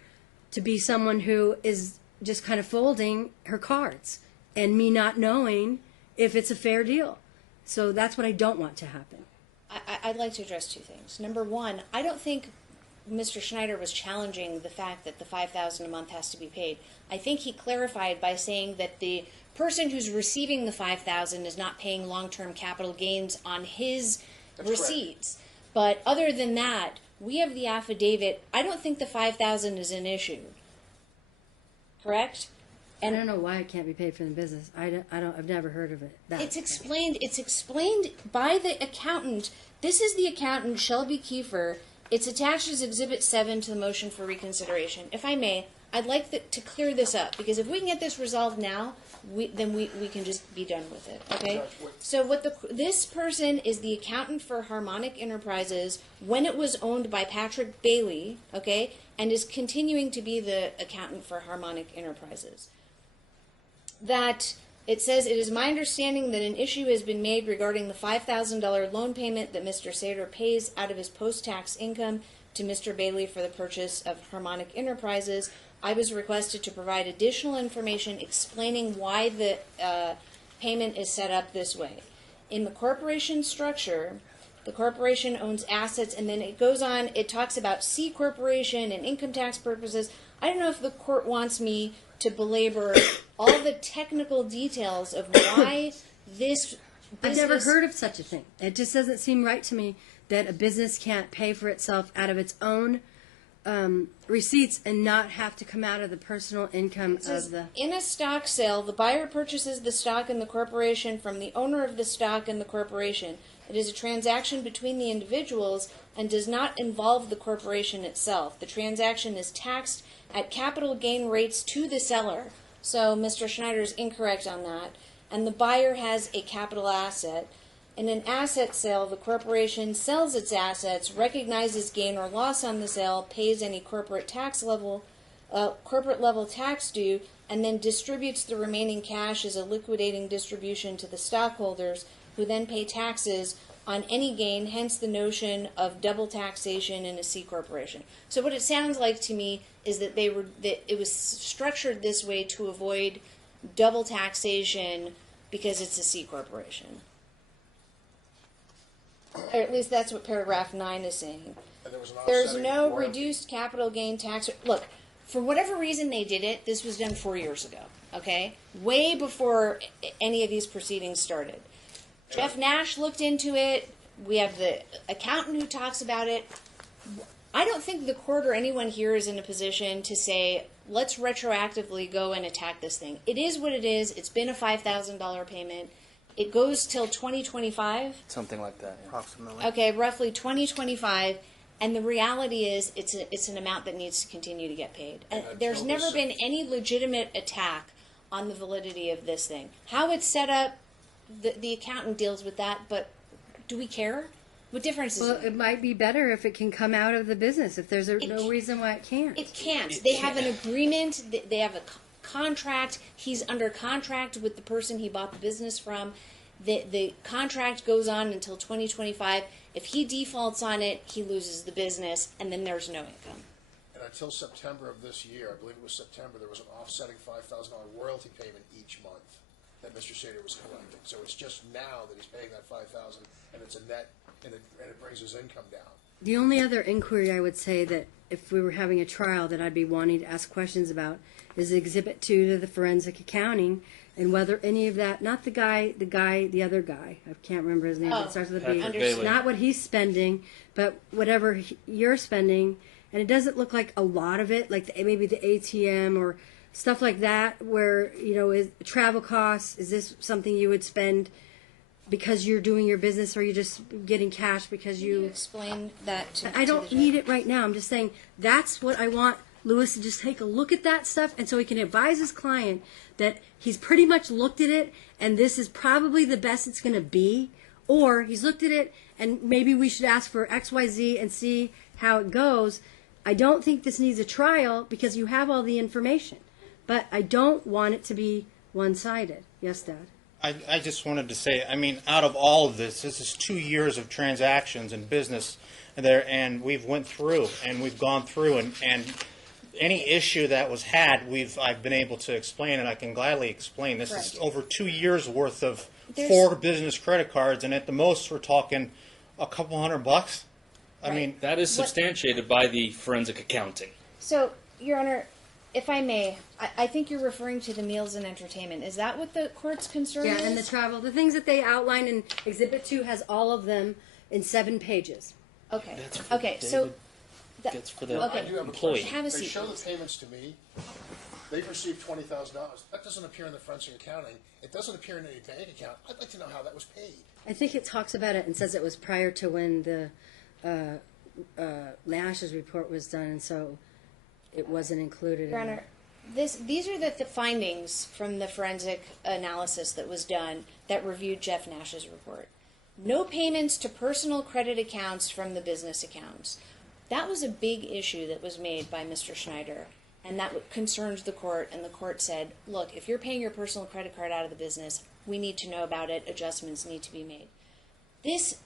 to be someone who is just kind of folding her cards and me not knowing if it's a fair deal. So that's what I don't want to happen. I'd like to address two things. Number one, I don't think Mr. Schneider was challenging the fact that the $5,000 a month has to be paid. I think he clarified by saying that the person who's receiving the $5,000 is not paying long-term capital gains on his receipts. But other than that, we have the affidavit. I don't think the $5,000 is an issue. Correct? And I don't know why it can't be paid for the business. I've never heard of it. It's explained by the accountant. This is the accountant, Shelby Kiefer. It's attached as Exhibit 7 to the motion for reconsideration. If I may, I'd like to clear this up, because if we can get this resolved now, then we can just be done with it. Okay? So this person is the accountant for Harmonic Enterprises when it was owned by Patrick Bailey, okay, and is continuing to be the accountant for Harmonic Enterprises. That it says, it is my understanding that an issue has been made regarding the $5,000 loan payment that Mr. Saiter pays out of his post-tax income to Mr. Bailey for the purchase of Harmonic Enterprises. I was requested to provide additional information explaining why the payment is set up this way. In the corporation structure, the corporation owns assets, and then it goes on, it talks about C corporation and income tax purposes. I don't know if the court wants me to belabor all the technical details of why this business... I've never heard of such a thing. It just doesn't seem right to me that a business can't pay for itself out of its own receipts and not have to come out of the personal income of the... In a stock sale, the buyer purchases the stock in the corporation from the owner of the stock in the corporation. It is a transaction between the individuals and does not involve the corporation itself. The transaction is taxed at capital gain rates to the seller. So Mr. Schneider is incorrect on that. And the buyer has a capital asset. In an asset sale, the corporation sells its assets, recognizes gain or loss on the sale, pays any corporate level tax due, and then distributes the remaining cash as a liquidating distribution to the stockholders, who then pay taxes on any gain, hence the notion of double taxation in a C corporation. So what it sounds like to me is that it was structured this way to avoid double taxation because it's a C corporation. Or at least that's what paragraph 9 is saying. And there was an There's offsetting no royalty. reduced capital gain tax. Look, for whatever reason they did it, this was done 4 years ago, okay? Way before any of these proceedings started. Jeff Nash looked into it. We have the accountant who talks about it. I don't think the court or anyone here is in a position to say, let's retroactively go and attack this thing. It is what it is. It's been a $5,000 payment. It goes till 2025. Something like that. Yeah. Approximately. Okay, roughly 2025. And the reality is, it's an amount that needs to continue to get paid. And there's never been any legitimate attack on the validity of this thing. How it's set up, the accountant deals with that, but do we care? What difference is Well, it? it might be better if it can come out of the business, if there's no reason why it can't. It can't. They have an agreement. They have a contract. He's under contract with the person he bought the business from. The contract goes on until 2025. If he defaults on it, he loses the business, and then there's no income. And until September of this year, I believe it was September, there was an offsetting $5,000 royalty payment each month that Mr. Saiter was collecting. So it's just now that he's paying that $5,000, and it's a net, and it brings his income down. The only other inquiry I would say that if we were having a trial that I'd be wanting to ask questions about is Exhibit 2 to the forensic accounting, and whether any of that, not the other guy, I can't remember his name, but it starts with a B. Patrick Bailey. Not what he's spending, but whatever you're spending, and it doesn't look like a lot of it, like maybe the ATM or stuff like that, where, is travel costs, is this something you would spend because you're doing your business, or you're just getting cash because Can you explain that to I don't need it right now. I'm just saying that's what I want Lewis to just take a look at that stuff, and so he can advise his client that he's pretty much looked at it, and this is probably the best it's going to be, or he's looked at it, and maybe we should ask for XYZ and see how it goes. I don't think this needs a trial because you have all the information, but I don't want it to be one-sided. Yes, Dad? I just wanted to say, out of all of this is 2 years of transactions and business there, and we've went through, and we've gone through, and any issue that was had, I've been able to explain, and I can gladly explain. This is over 2 years worth of 4 business credit cards, and at the most we're talking a couple $100. I mean, That is substantiated by the forensic accounting. So, Your Honor, if I may, I think you're referring to the meals and entertainment. Is that what the court's concern is? Yeah, and the travel, the things that they outline in Exhibit 2 has all of them in 7 pages. Okay. That's for Okay. David So. Gets for the Okay. I do have a employee. question. Have a They seat, show the please. payments to me. They've received $20,000. That doesn't appear in the forensic accounting. It doesn't appear in any bank account. I'd like to know how that was paid. I think it talks about it and says it was prior to when the Nash's report was done, and so it wasn't included. Your in Honor, these are the findings from the forensic analysis that was done that reviewed Jeff Nash's report. No payments to personal credit accounts from the business accounts. That was a big issue that was made by Mr. Schneider, and that concerns the court, and the court said, look, if you're paying your personal credit card out of the business, we need to know about it, adjustments need to be made. This,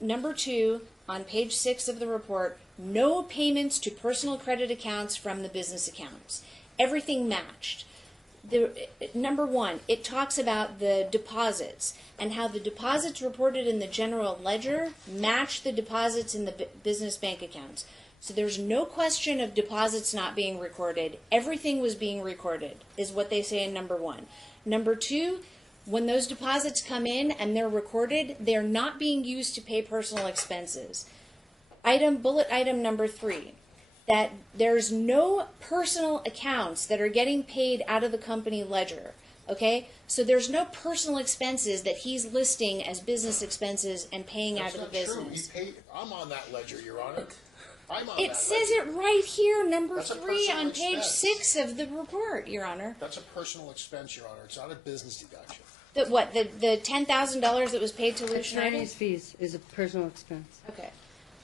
number 2, on page 6 of the report, no payments to personal credit accounts from the business accounts. Everything matched. Number 1, it talks about the deposits and how the deposits reported in the general ledger match the deposits in the business bank accounts. So there's no question of deposits not being recorded. Everything was being recorded, is what they say in number 1. Number 2, when those deposits come in and they're recorded, they're not being used to pay personal expenses. Bullet item number 3. That there's no personal accounts that are getting paid out of the company ledger, okay? So there's no personal expenses that he's listing as business expenses and paying out of the business. True. He paid. I'm on that ledger, Your Honor. I'm on It that says ledger. it right here, number That's a 3 personal on page expense. 6 of the report, Your Honor. That's a personal expense, Your Honor. It's not a business deduction. The $10,000 that was paid to Lou Schneider? Attorney's fees is a personal expense. Okay.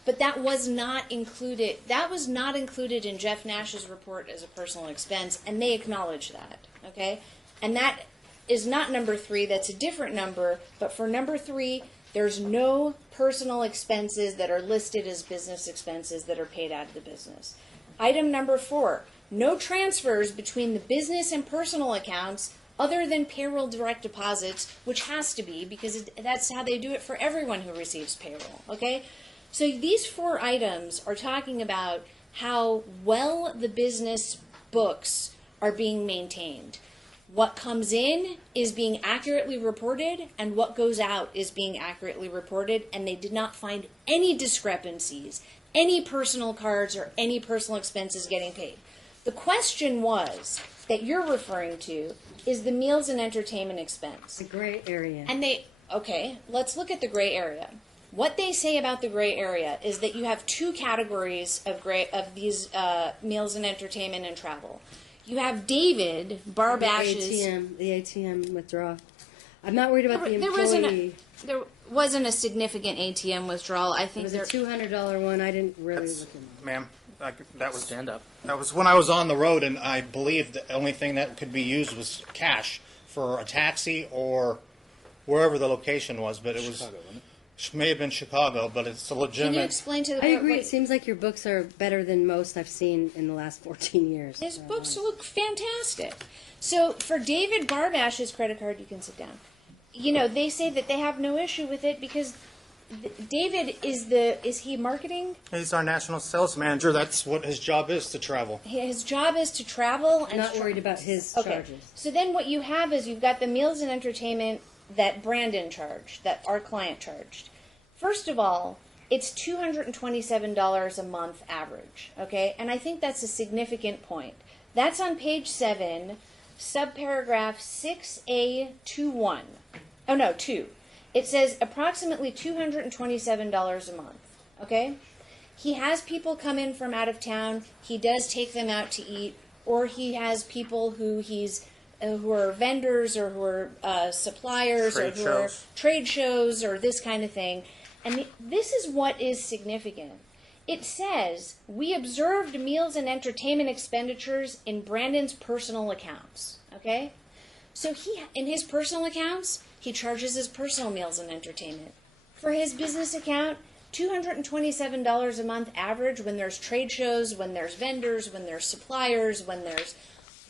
But that was not included. That was not included in Jeff Nash's report as a personal expense, and they acknowledge that. Okay, and that is not number 3. That's a different number. But for number 3, there's no personal expenses that are listed as business expenses that are paid out of the business. Item number 4: no transfers between the business and personal accounts other than payroll direct deposits, which has to be because that's how they do it for everyone who receives payroll. Okay. So these 4 items are talking about how well the business books are being maintained. What comes in is being accurately reported, and what goes out is being accurately reported, and they did not find any discrepancies, any personal cards, or any personal expenses getting paid. The question was that you're referring to is the meals and entertainment expense. The gray area. And let's look at the gray area. What they say about the gray area is that you have 2 categories of these meals and entertainment and travel. You have David Barbash's... The ATM withdrawal. I'm not worried about the employee. There wasn't a significant ATM withdrawal. I It think was a $200 one. I didn't really look at it. Ma'am, that was Stand up. That was when I was on the road, and I believe the only thing that could be used was cash for a taxi or wherever the location was. But it was may have been Chicago, but it's a legitimate. Can you explain to the I court agree. what- It seems like your books are better than most I've seen in the last 14 years. His books look fantastic. So for David Barbash's credit card, you can sit down. You know, they say that they have no issue with it because David is he marketing? He's our national sales manager. That's what his job is, to travel. His job is to travel I'm and not worried about his Okay. charges. So then what you have is you've got the meals and entertainment that Brandon charged, that our client charged. First of all, it's $227 a month average, okay? And I think that's a significant point. That's on page 7, subparagraph 6A21. Oh, no, 2. It says approximately $227 a month, okay? He has people come in from out of town. He does take them out to eat, or he has people who who are vendors or who are suppliers or who are trade shows or this kind of thing. And this is what is significant. It says, we observed meals and entertainment expenditures in Brandon's personal accounts, okay? So in his personal accounts, he charges his personal meals and entertainment. For his business account, $227 a month average when there's trade shows, when there's vendors, when there's suppliers, when there's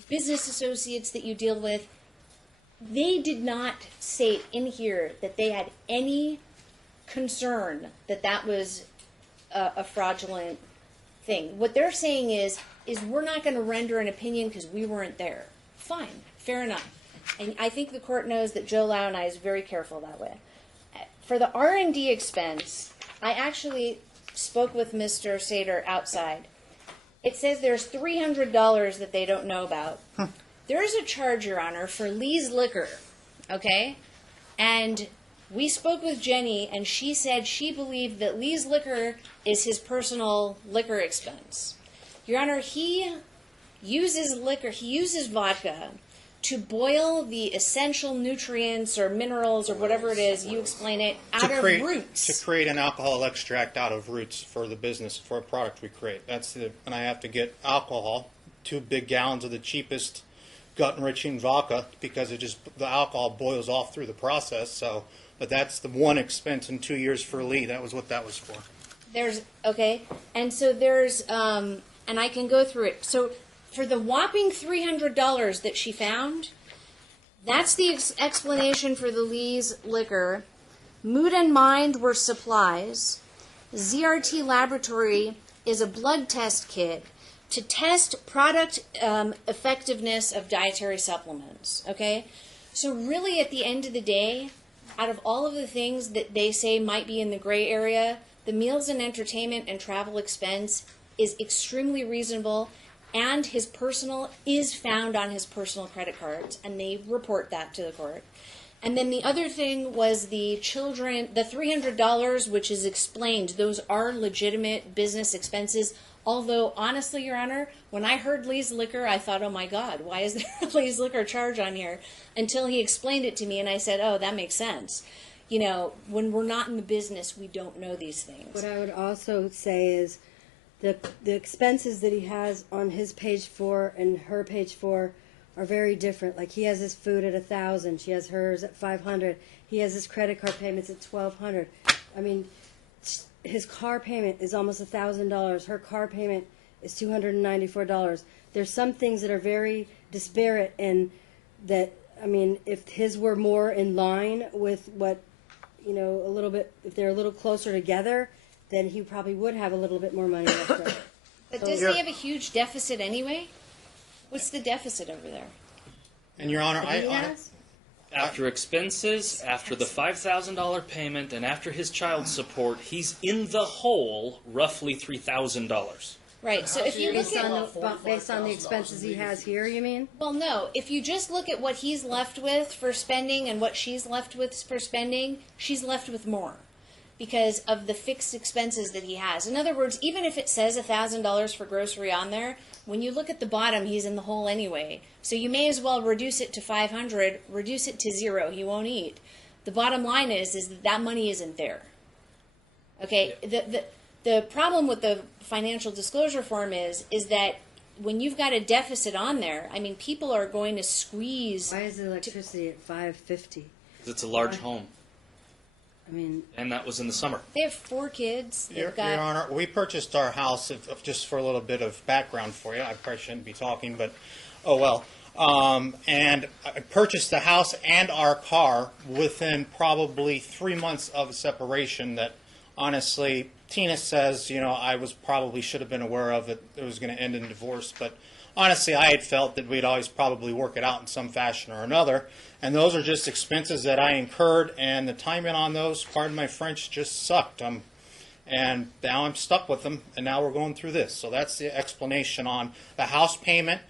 business associates that you deal with. They did not say in here that they had any concern that that was a fraudulent thing. What they're saying is we're not going to render an opinion because we weren't there. Fine, fair enough. And I think the court knows that Joe Lau and I is very careful that way. For the R&D expense, I actually spoke with Mr. Saiter outside. It says there's $300 that they don't know about. There is a charge, Your Honor, for Lee's Liquor, okay? And we spoke with Jenny, and she said she believed that Lee's Liquor is his personal liquor expense. Your Honor, he uses vodka to boil the essential nutrients or minerals or whatever it is, you explain it, out of roots. To create an alcohol extract out of roots for the business, for a product we create. And I have to get alcohol, 2 big gallons of the cheapest gut-enriching vodka, because the alcohol boils off through the process. But that's the one expense in 2 years for Lee. That was what that was for. And so there's, and I can go through it. So for the whopping $300 that she found, that's the explanation for the Lee's Liquor. Mood and Mind were supplies. ZRT Laboratory is a blood test kit to test product effectiveness of dietary supplements, okay? So really at the end of the day, out of all of the things that they say might be in the gray area, the meals and entertainment and travel expense is extremely reasonable, and his personal is found on his personal credit cards, and they report that to the court. And then the other thing was the $300, which is explained. Those are legitimate business expenses. Although, honestly, Your Honor, when I heard Lee's Liquor, I thought, oh my God, why is there a Lee's Liquor charge on here? Until he explained it to me, and I said, oh, that makes sense. You know, when we're not in the business, we don't know these things. What I would also say is the expenses that he has on his page 4 and her page 4 are very different. Like he has his food at $1,000, she has hers at $500. He has his credit card payments at $1,200. I mean, his car payment is almost $1,000. Her car payment is $294. There's some things that are very disparate, and that, I mean, if his were more in line with what, you know, a little bit, if they're a little closer together, then he probably would have a little bit more money left over. But does he have a huge deficit anyway? What's the deficit over there? And Your Honor, He has? After expenses, after the $5,000 payment, and after his child support, he's in the hole roughly $3,000. Right, so if you look Based on the expenses he has here, you mean? well, no, if you just look at what he's left with for spending and what she's left with for spending, she's left with more because of the fixed expenses that he has. In other words, even if it says $1,000 for grocery on there, when you look at the bottom, he's in the hole anyway. So you may as well reduce it to $500, reduce it to $0. He won't eat. The bottom line is that money isn't there. Okay, the problem with the financial disclosure form is that when you've got a deficit on there, I mean, people are going to squeeze. Why is the electricity at $5.50? It's a large home, I mean, and that was in the summer. They have 4 kids. They've Your got. Honor, we purchased our house, just for a little bit of background for you. I probably shouldn't be talking, but oh well. And I purchased the house and our car within probably 3 months of a separation that, honestly, Tina says, you know, I probably should have been aware of it was going to end in divorce. But honestly, I had felt that we'd always probably work it out in some fashion or another. And those are just expenses that I incurred, and the timing on those, pardon my French, just sucked. And now I'm stuck with them, and now we're going through this. So that's the explanation on the house payment.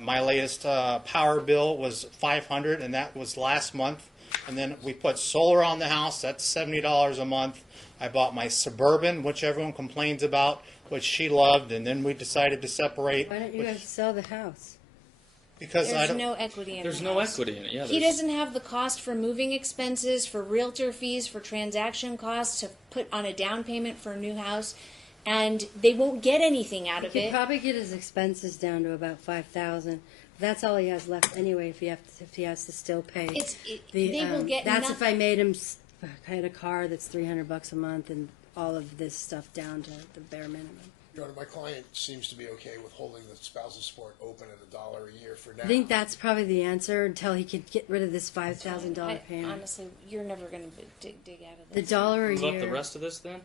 My latest power bill was $500, and that was last month. And then we put solar on the house. That's $70 a month. I bought my Suburban, which everyone complains about, which she loved, and then we decided to separate. why don't you guys sell the house? Because I There's don't. no equity in There's the no house. equity in it. Yeah, He there's- doesn't have the cost for moving expenses, for realtor fees, for transaction costs to put on a down payment for a new house, and they won't get anything out of He could it. probably get his expenses down to about $5,000. That's all he has left anyway. If he has to still pay. They will get That's if I nothing. made him had a car that's $300 a month and all of this stuff down to the bare minimum. Your Honor, my client seems to be okay with holding the spousal support open at $1 a year for now. I think that's probably the answer until he could get rid of this $5,000 payment. Honestly, you're never going to dig out of The this. dollar a Move up year. the rest of this then?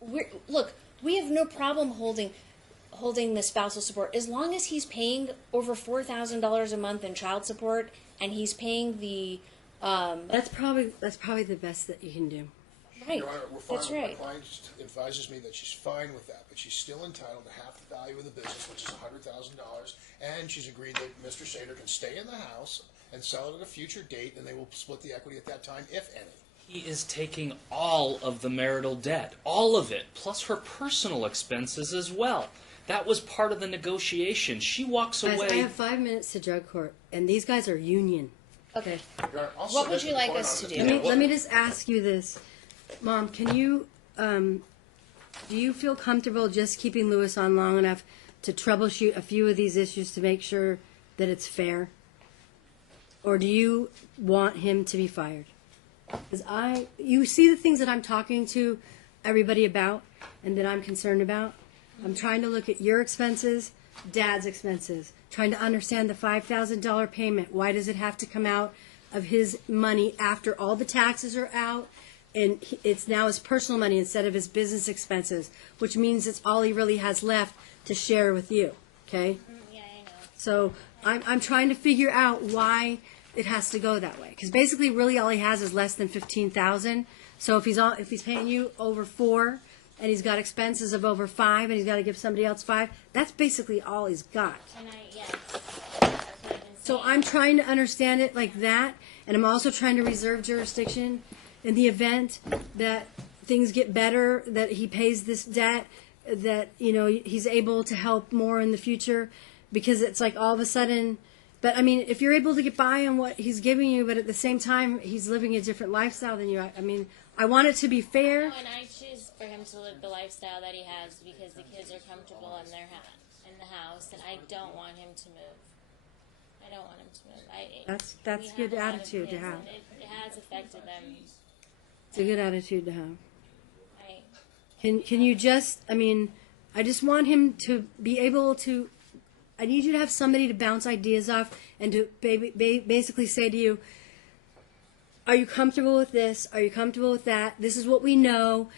Look, we have no problem holding the spousal support as long as he's paying over $4,000 a month in child support, and he's paying the. That's probably the best that you can do. Right. Your Honor, we're fine. That's with right. My client just advises me that she's fine with that, but she's still entitled to half the value of the business, which is $100,000, and she's agreed that Mr. Saiter can stay in the house and sell it at a future date, and they will split the equity at that time, if any. He is taking all of the marital debt, all of it, plus her personal expenses as well. That was part of the negotiation. She walks Guys, I away. have 5 minutes to drug court, and these guys are union. Okay. Your Honor, I'll What would submit you the like point us on to it. do? Let me, let me just ask you this. Mom, can you, do you feel comfortable just keeping Lewis on long enough to troubleshoot a few of these issues to make sure that it's fair? Or do you want him to be fired? Because you see the things that I'm talking to everybody about and that I'm concerned about? I'm trying to look at your expenses, Dad's expenses, trying to understand the $5,000 payment. Why does it have to come out of his money after all the taxes are out? And it's now his personal money instead of his business expenses, which means it's all he really has left to share with you, okay? Yeah, I know. So I'm trying to figure out why it has to go that way. Because basically, really, all he has is less than $15,000. So if he's paying you over $4,000 and he's got expenses of over $5,000 and he's got to give somebody else $5,000, that's basically all he's got. Yes. That's what I've been So saying. I'm trying to understand it like that, and I'm also trying to reserve jurisdiction in the event that things get better, that he pays this debt, that he's able to help more in the future, because it's like all of a sudden. But I mean, if you're able to get by on what he's giving you, but at the same time he's living a different lifestyle than you, I mean, I want it to be fair. No, and I choose for him to live the lifestyle that he has because the kids are comfortable in in the house, and I don't want him to move. I don't want him to move. That's we good have a lot of attitude to kids, have. and it has affected them. It's a good attitude to have. I, Can you just? I mean, I just want him to be able to. I need you to have somebody to bounce ideas off and to basically say to you, are you comfortable with this? Are you comfortable with that? This is what we know.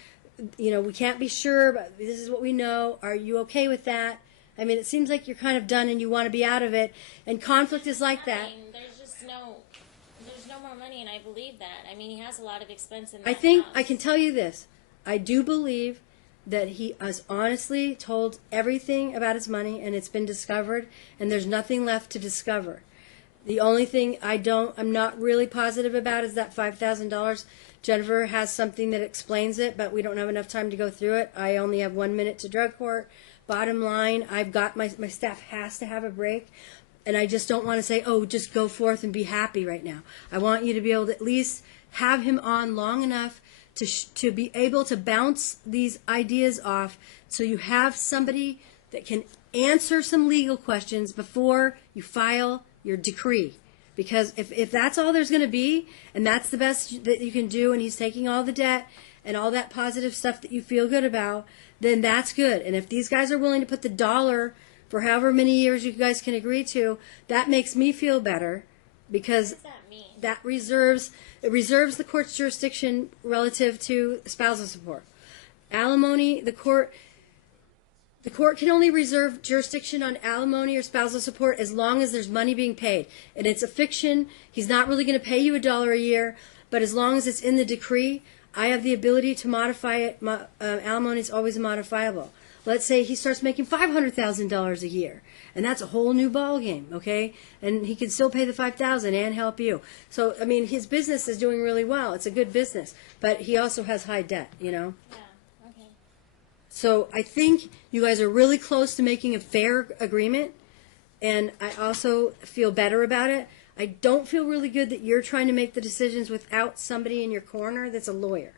We can't be sure, but this is what we know. Are you okay with that? I mean, it seems like you're kind of done and you want to be out of it. And conflict is like that. there's no more money, and I believe that. I mean, he has a lot of expense in that I think house. I can tell you this. I do believe that he has honestly told everything about his money, and it's been discovered, and there's nothing left to discover. The only thing I'm not really positive about is that $5,000. Jennifer has something that explains it, but we don't have enough time to go through it. I only have 1 minute to drug court. Bottom line, I've got my staff has to have a break, and I just don't want to say, oh, just go forth and be happy right now. I want you to be able to at least have him on long enough to be able to bounce these ideas off, so you have somebody that can answer some legal questions before you file your decree. Because if that's all there's going to be, and that's the best that you can do, and he's taking all the debt and all that positive stuff that you feel good about, then that's good. And if these guys are willing to put the dollar for however many years you guys can agree to, that makes me feel better, because What does that mean? that reserves the court's jurisdiction relative to spousal support. Alimony, the court can only reserve jurisdiction on alimony or spousal support as long as there's money being paid. And it's a fiction. He's not really going to pay you $1 a year, but as long as it's in the decree, I have the ability to modify it. Alimony is always modifiable. Let's say he starts making $500,000 a year, and that's a whole new ball game, okay? And he can still pay the $5,000 and help you. So, I mean, his business is doing really well. It's a good business, but he also has high debt, Yeah, okay. So I think you guys are really close to making a fair agreement, and I also feel better about it. I don't feel really good that you're trying to make the decisions without somebody in your corner that's a lawyer.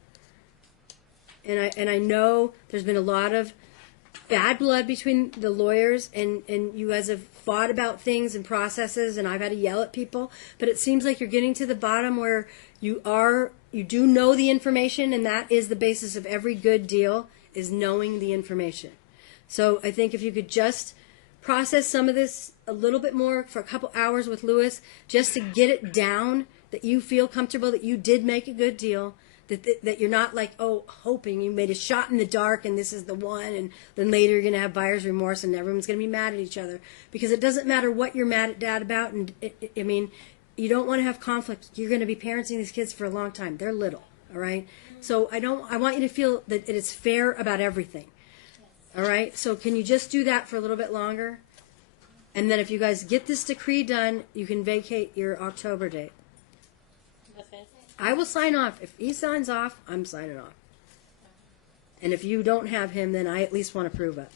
And I know there's been a lot of bad blood between the lawyers, and you guys have fought about things and processes, and I've had to yell at people, but it seems like you're getting to the bottom where you do know the information, and that is the basis of every good deal, is knowing the information. So I think if you could just process some of this a little bit more for a couple hours with Lewis, just to get it down, that you feel comfortable that you did make a good deal, that you're not like, oh, hoping you made a shot in the dark and this is the one, and then later you're going to have buyer's remorse and everyone's going to be mad at each other. Because it doesn't matter what you're mad at Dad about, and I mean, you don't want to have conflict. You're going to be parenting these kids for a long time. They're little, all right? So I want you to feel that it is fair about everything. All right? So can you just do that for a little bit longer? And then if you guys get this decree done, you can vacate your October date. The 5th? I will sign off. If he signs off, I'm signing off. And if you don't have him, then I at least want to prove it,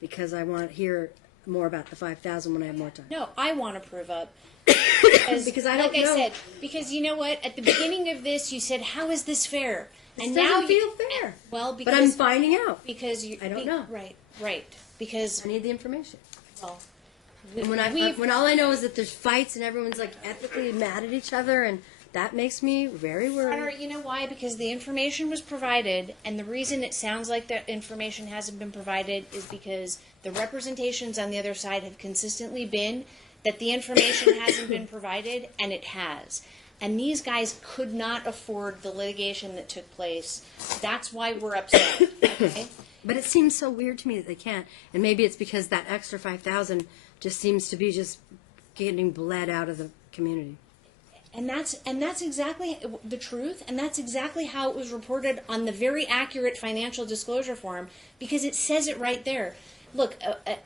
because I want to hear more about the 5,000 when I have more time. No, I want to prove up. Because I don't like know. I said, because you know what? At the beginning of this, you said, "How is this fair?" This doesn't feel fair. Well, But I'm finding out. because you. I don't know. Right. Because I need the information. well, And when all I know is that there's fights and everyone's like ethically mad at each other, and that makes me very Honor, worried. you know why? Because the information was provided, and the reason it sounds like that information hasn't been provided is because the representations on the other side have consistently been that the information hasn't been provided, and it has. And these guys could not afford the litigation that took place. That's why we're upset. Okay? But it seems so weird to me that they can't. And maybe it's because that extra 5,000 just seems to be just getting bled out of the community. And that's exactly the truth, and that's exactly how it was reported on the very accurate financial disclosure form, because it says it right there. look,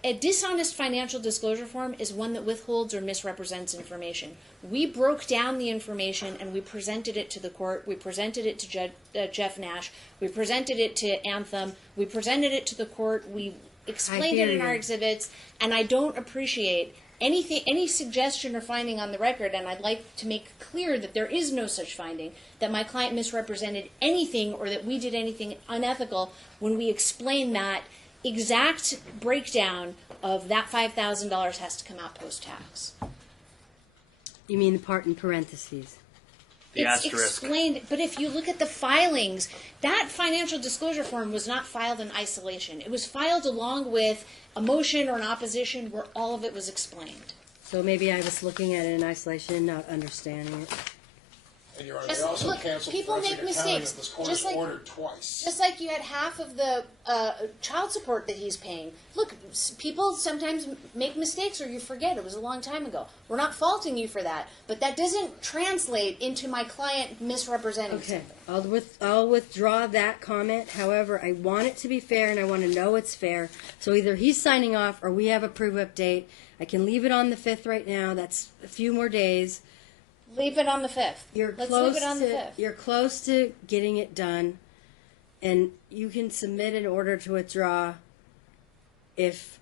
a dishonest financial disclosure form is one that withholds or misrepresents information. We broke down the information and we presented it to the court. We presented it to Jeff Nash. We presented it to Anthem. We presented it to the court. We explained it in our exhibits. And I don't appreciate any suggestion or finding on the record, and I'd like to make clear that there is no such finding, that my client misrepresented anything or that we did anything unethical when we explain that exact breakdown of that $5,000 has to come out post-tax. You mean the part in parentheses? The It's asterisk. explained, but if you look at the filings, that financial disclosure form was not filed in isolation. It was filed along with a motion or an opposition where all of it was explained. So maybe I was looking at it in isolation and not understanding it. And Your Honor, Just they also look, canceled people forensic make accounting mistakes, that this court just has like- ordered twice. Just like you had half of the child support that he's paying. Look, people sometimes make mistakes or you forget. It was a long time ago. We're not faulting you for that, but that doesn't translate into my client misrepresenting Okay, something. I'll withdraw that comment. However, I want it to be fair and I want to know it's fair. So either he's signing off or we have a prove update. I can leave it on the 5th right now. That's a few more days. Leave it on the 5th. Let's leave it on the 5th. You're close to getting it done, and you can submit an order to withdraw if.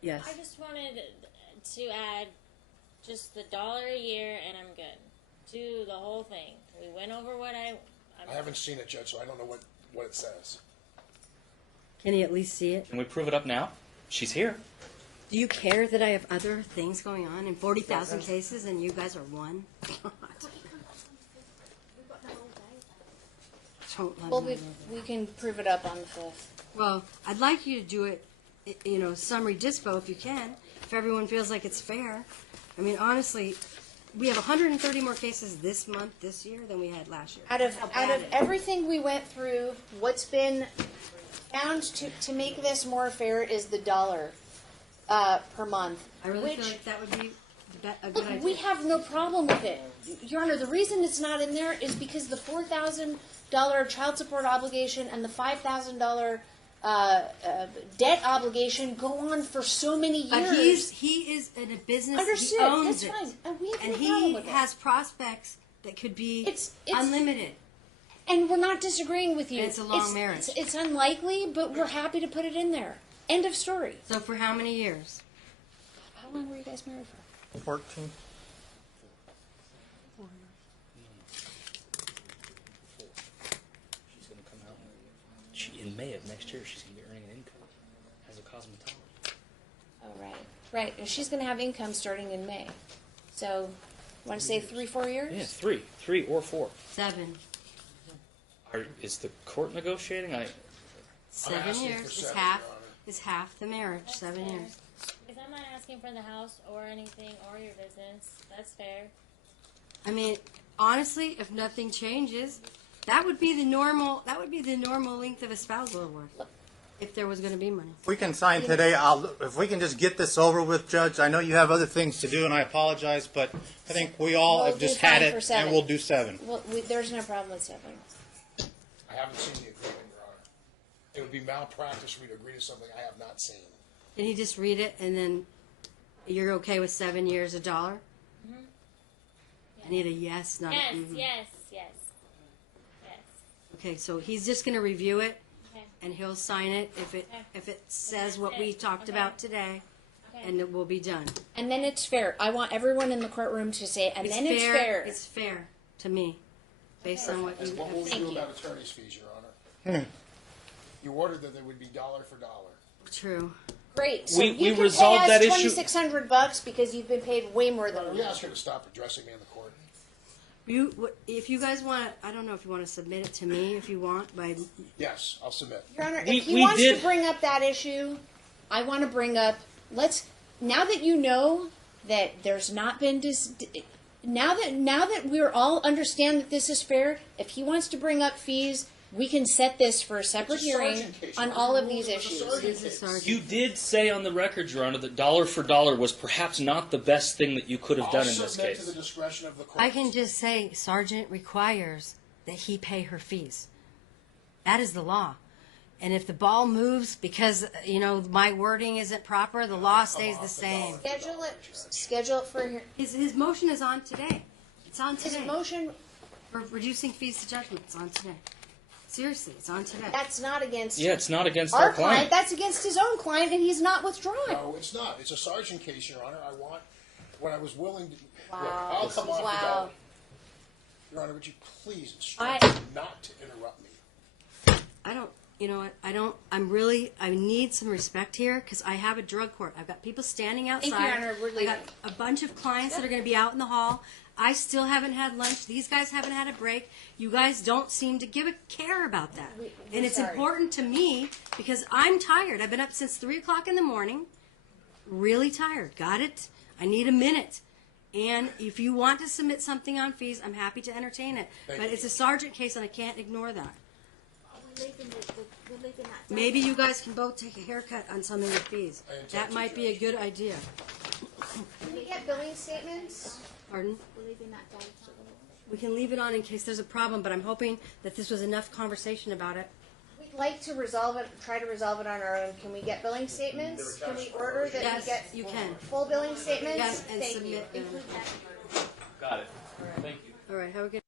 Yes. I just wanted to add just the $1 a year, and I'm good. To the whole thing. We went over what I haven't seen it, Judge, so I don't know what it says. Can you at least see it? Can we prove it up now? She's here. Do you care that I have other things going on in 40,000 cases and you guys are one? Don't let Well, me- we can prove it up on the 5th. Well, I'd like you to do it, summary dispo if you can, if everyone feels like it's fair. I mean, honestly, we have 130 more cases this month, this year, than we had last year. Out of everything we went through, what's been found to make this more fair is the $1 per month. I really which, feel like that would be a good idea. we have no problem with it. Your Honor, the reason it's not in there is because the $4,000 child support obligation and the $5,000 debt obligation go on for so many years. But he is in a business. Understood. He owns That's it. fine. And we have And no problem he with it. has prospects that could be It's- unlimited. And we're not disagreeing with you. And it's a long marriage. It's unlikely, but we're happy to put it in there. End of story. So for how many years? How long were you guys married for? 14. She's going to come out. In May of next year, she's going to be earning an income as a cosmetologist. Oh, right. Right. And she's going to have income starting in May. So, want to say 3-4 years? Yeah, 3 or 4. 7. Is the court negotiating? 7 asking years. for It's 7, half. Your Honor. It's half the marriage. 7 fair. years. Because I'm not asking for the house or anything or your business. That's fair. I mean, honestly, if nothing changes, that would be the normal. That would be the normal length of a spousal award, if there was going to be money. If we can sign today, if we can just get this over with, Judge. I know you have other things to do, and I apologize, but I think we all We'll have just do had 5 for it, 7. and we'll do 7. Well, there's no problem with 7. I haven't seen the agreement, Your Honor. It would be malpractice for me to agree to something I have not seen. Can you just read it and then you're okay with 7 years, $1? I need a yes, not Yes, a yes, yes. Yes. Okay, so he's just going to review it Okay. and he'll sign it if it says what we talked Okay. about today, Okay. and it will be done. And then it's fair. I want everyone in the courtroom to say, and then it's fair. It's fair to me, based on what you And what will have we said. do about attorney's fees, Your Honor? You ordered that they would be $1 for $1. True. Great. So We you can resolved pay that us issue- $2,600 because you've been paid way more Your Honor, than we that. ask her to stop addressing me in the court. If you guys want, I don't know if you want to submit it to me if you want, by Yes, I'll submit. Your Honor, We- if he we wants did- to bring up that issue, I want to bring up. Now that you know that there's not been now that we're all understand that this is fair. If he wants to bring up fees, we can set this for a separate It's a hearing sergeant case. on Your all Honor, of these it was a issues. sergeant It is a case. sergeant. You did say on the record, Your Honor, that $1 for $1 was perhaps not the best thing that you could have I'll done in this submit to case. the discretion of the court. I can just say Sergeant requires that he pay her fees. That is the law. And if the ball moves because, my wording isn't proper, the law stays the same. Schedule it for His motion is on today. It's on his today. motion. For reducing fees to judgment, it's on today. Seriously, it's on today. That's not against. Yeah, it's not against our our client. That's against his own client, and he's not withdrawing. No, it's not. It's a sergeant case, Your Honor. When I was willing to, Wow. look, I'll come off Wow. the ball. Your Honor, would you please instruct me not to interrupt me? I don't, I need some respect here because I have a drug court. I've got people standing outside. Thank you, Your Honor. We're I leaving. got a bunch of clients that are going to be out in the hall. I still haven't had lunch. These guys haven't had a break. You guys don't seem to give a care about that. And it's sorry. important to me because I'm tired. I've been up since 3 o'clock in the morning. Really tired. Got it? I need a minute. And if you want to submit something on fees, I'm happy to entertain it. Thank But you. it's a sergeant case and I can't ignore that. We're leaving that. Maybe you guys can both take a haircut on some of your fees. I intend That to, might be a Judge. good idea. Can we get billing statements? Pardon? We're leaving that data. We can leave it on in case there's a problem, but I'm hoping that this was enough conversation about it. We'd like to resolve it. Try to resolve it on our own. Can we get billing statements? Can we order that Yes, we get you can. full billing statements? Yes, and Thank submit you. them. Got it. Thank you. All right, have a good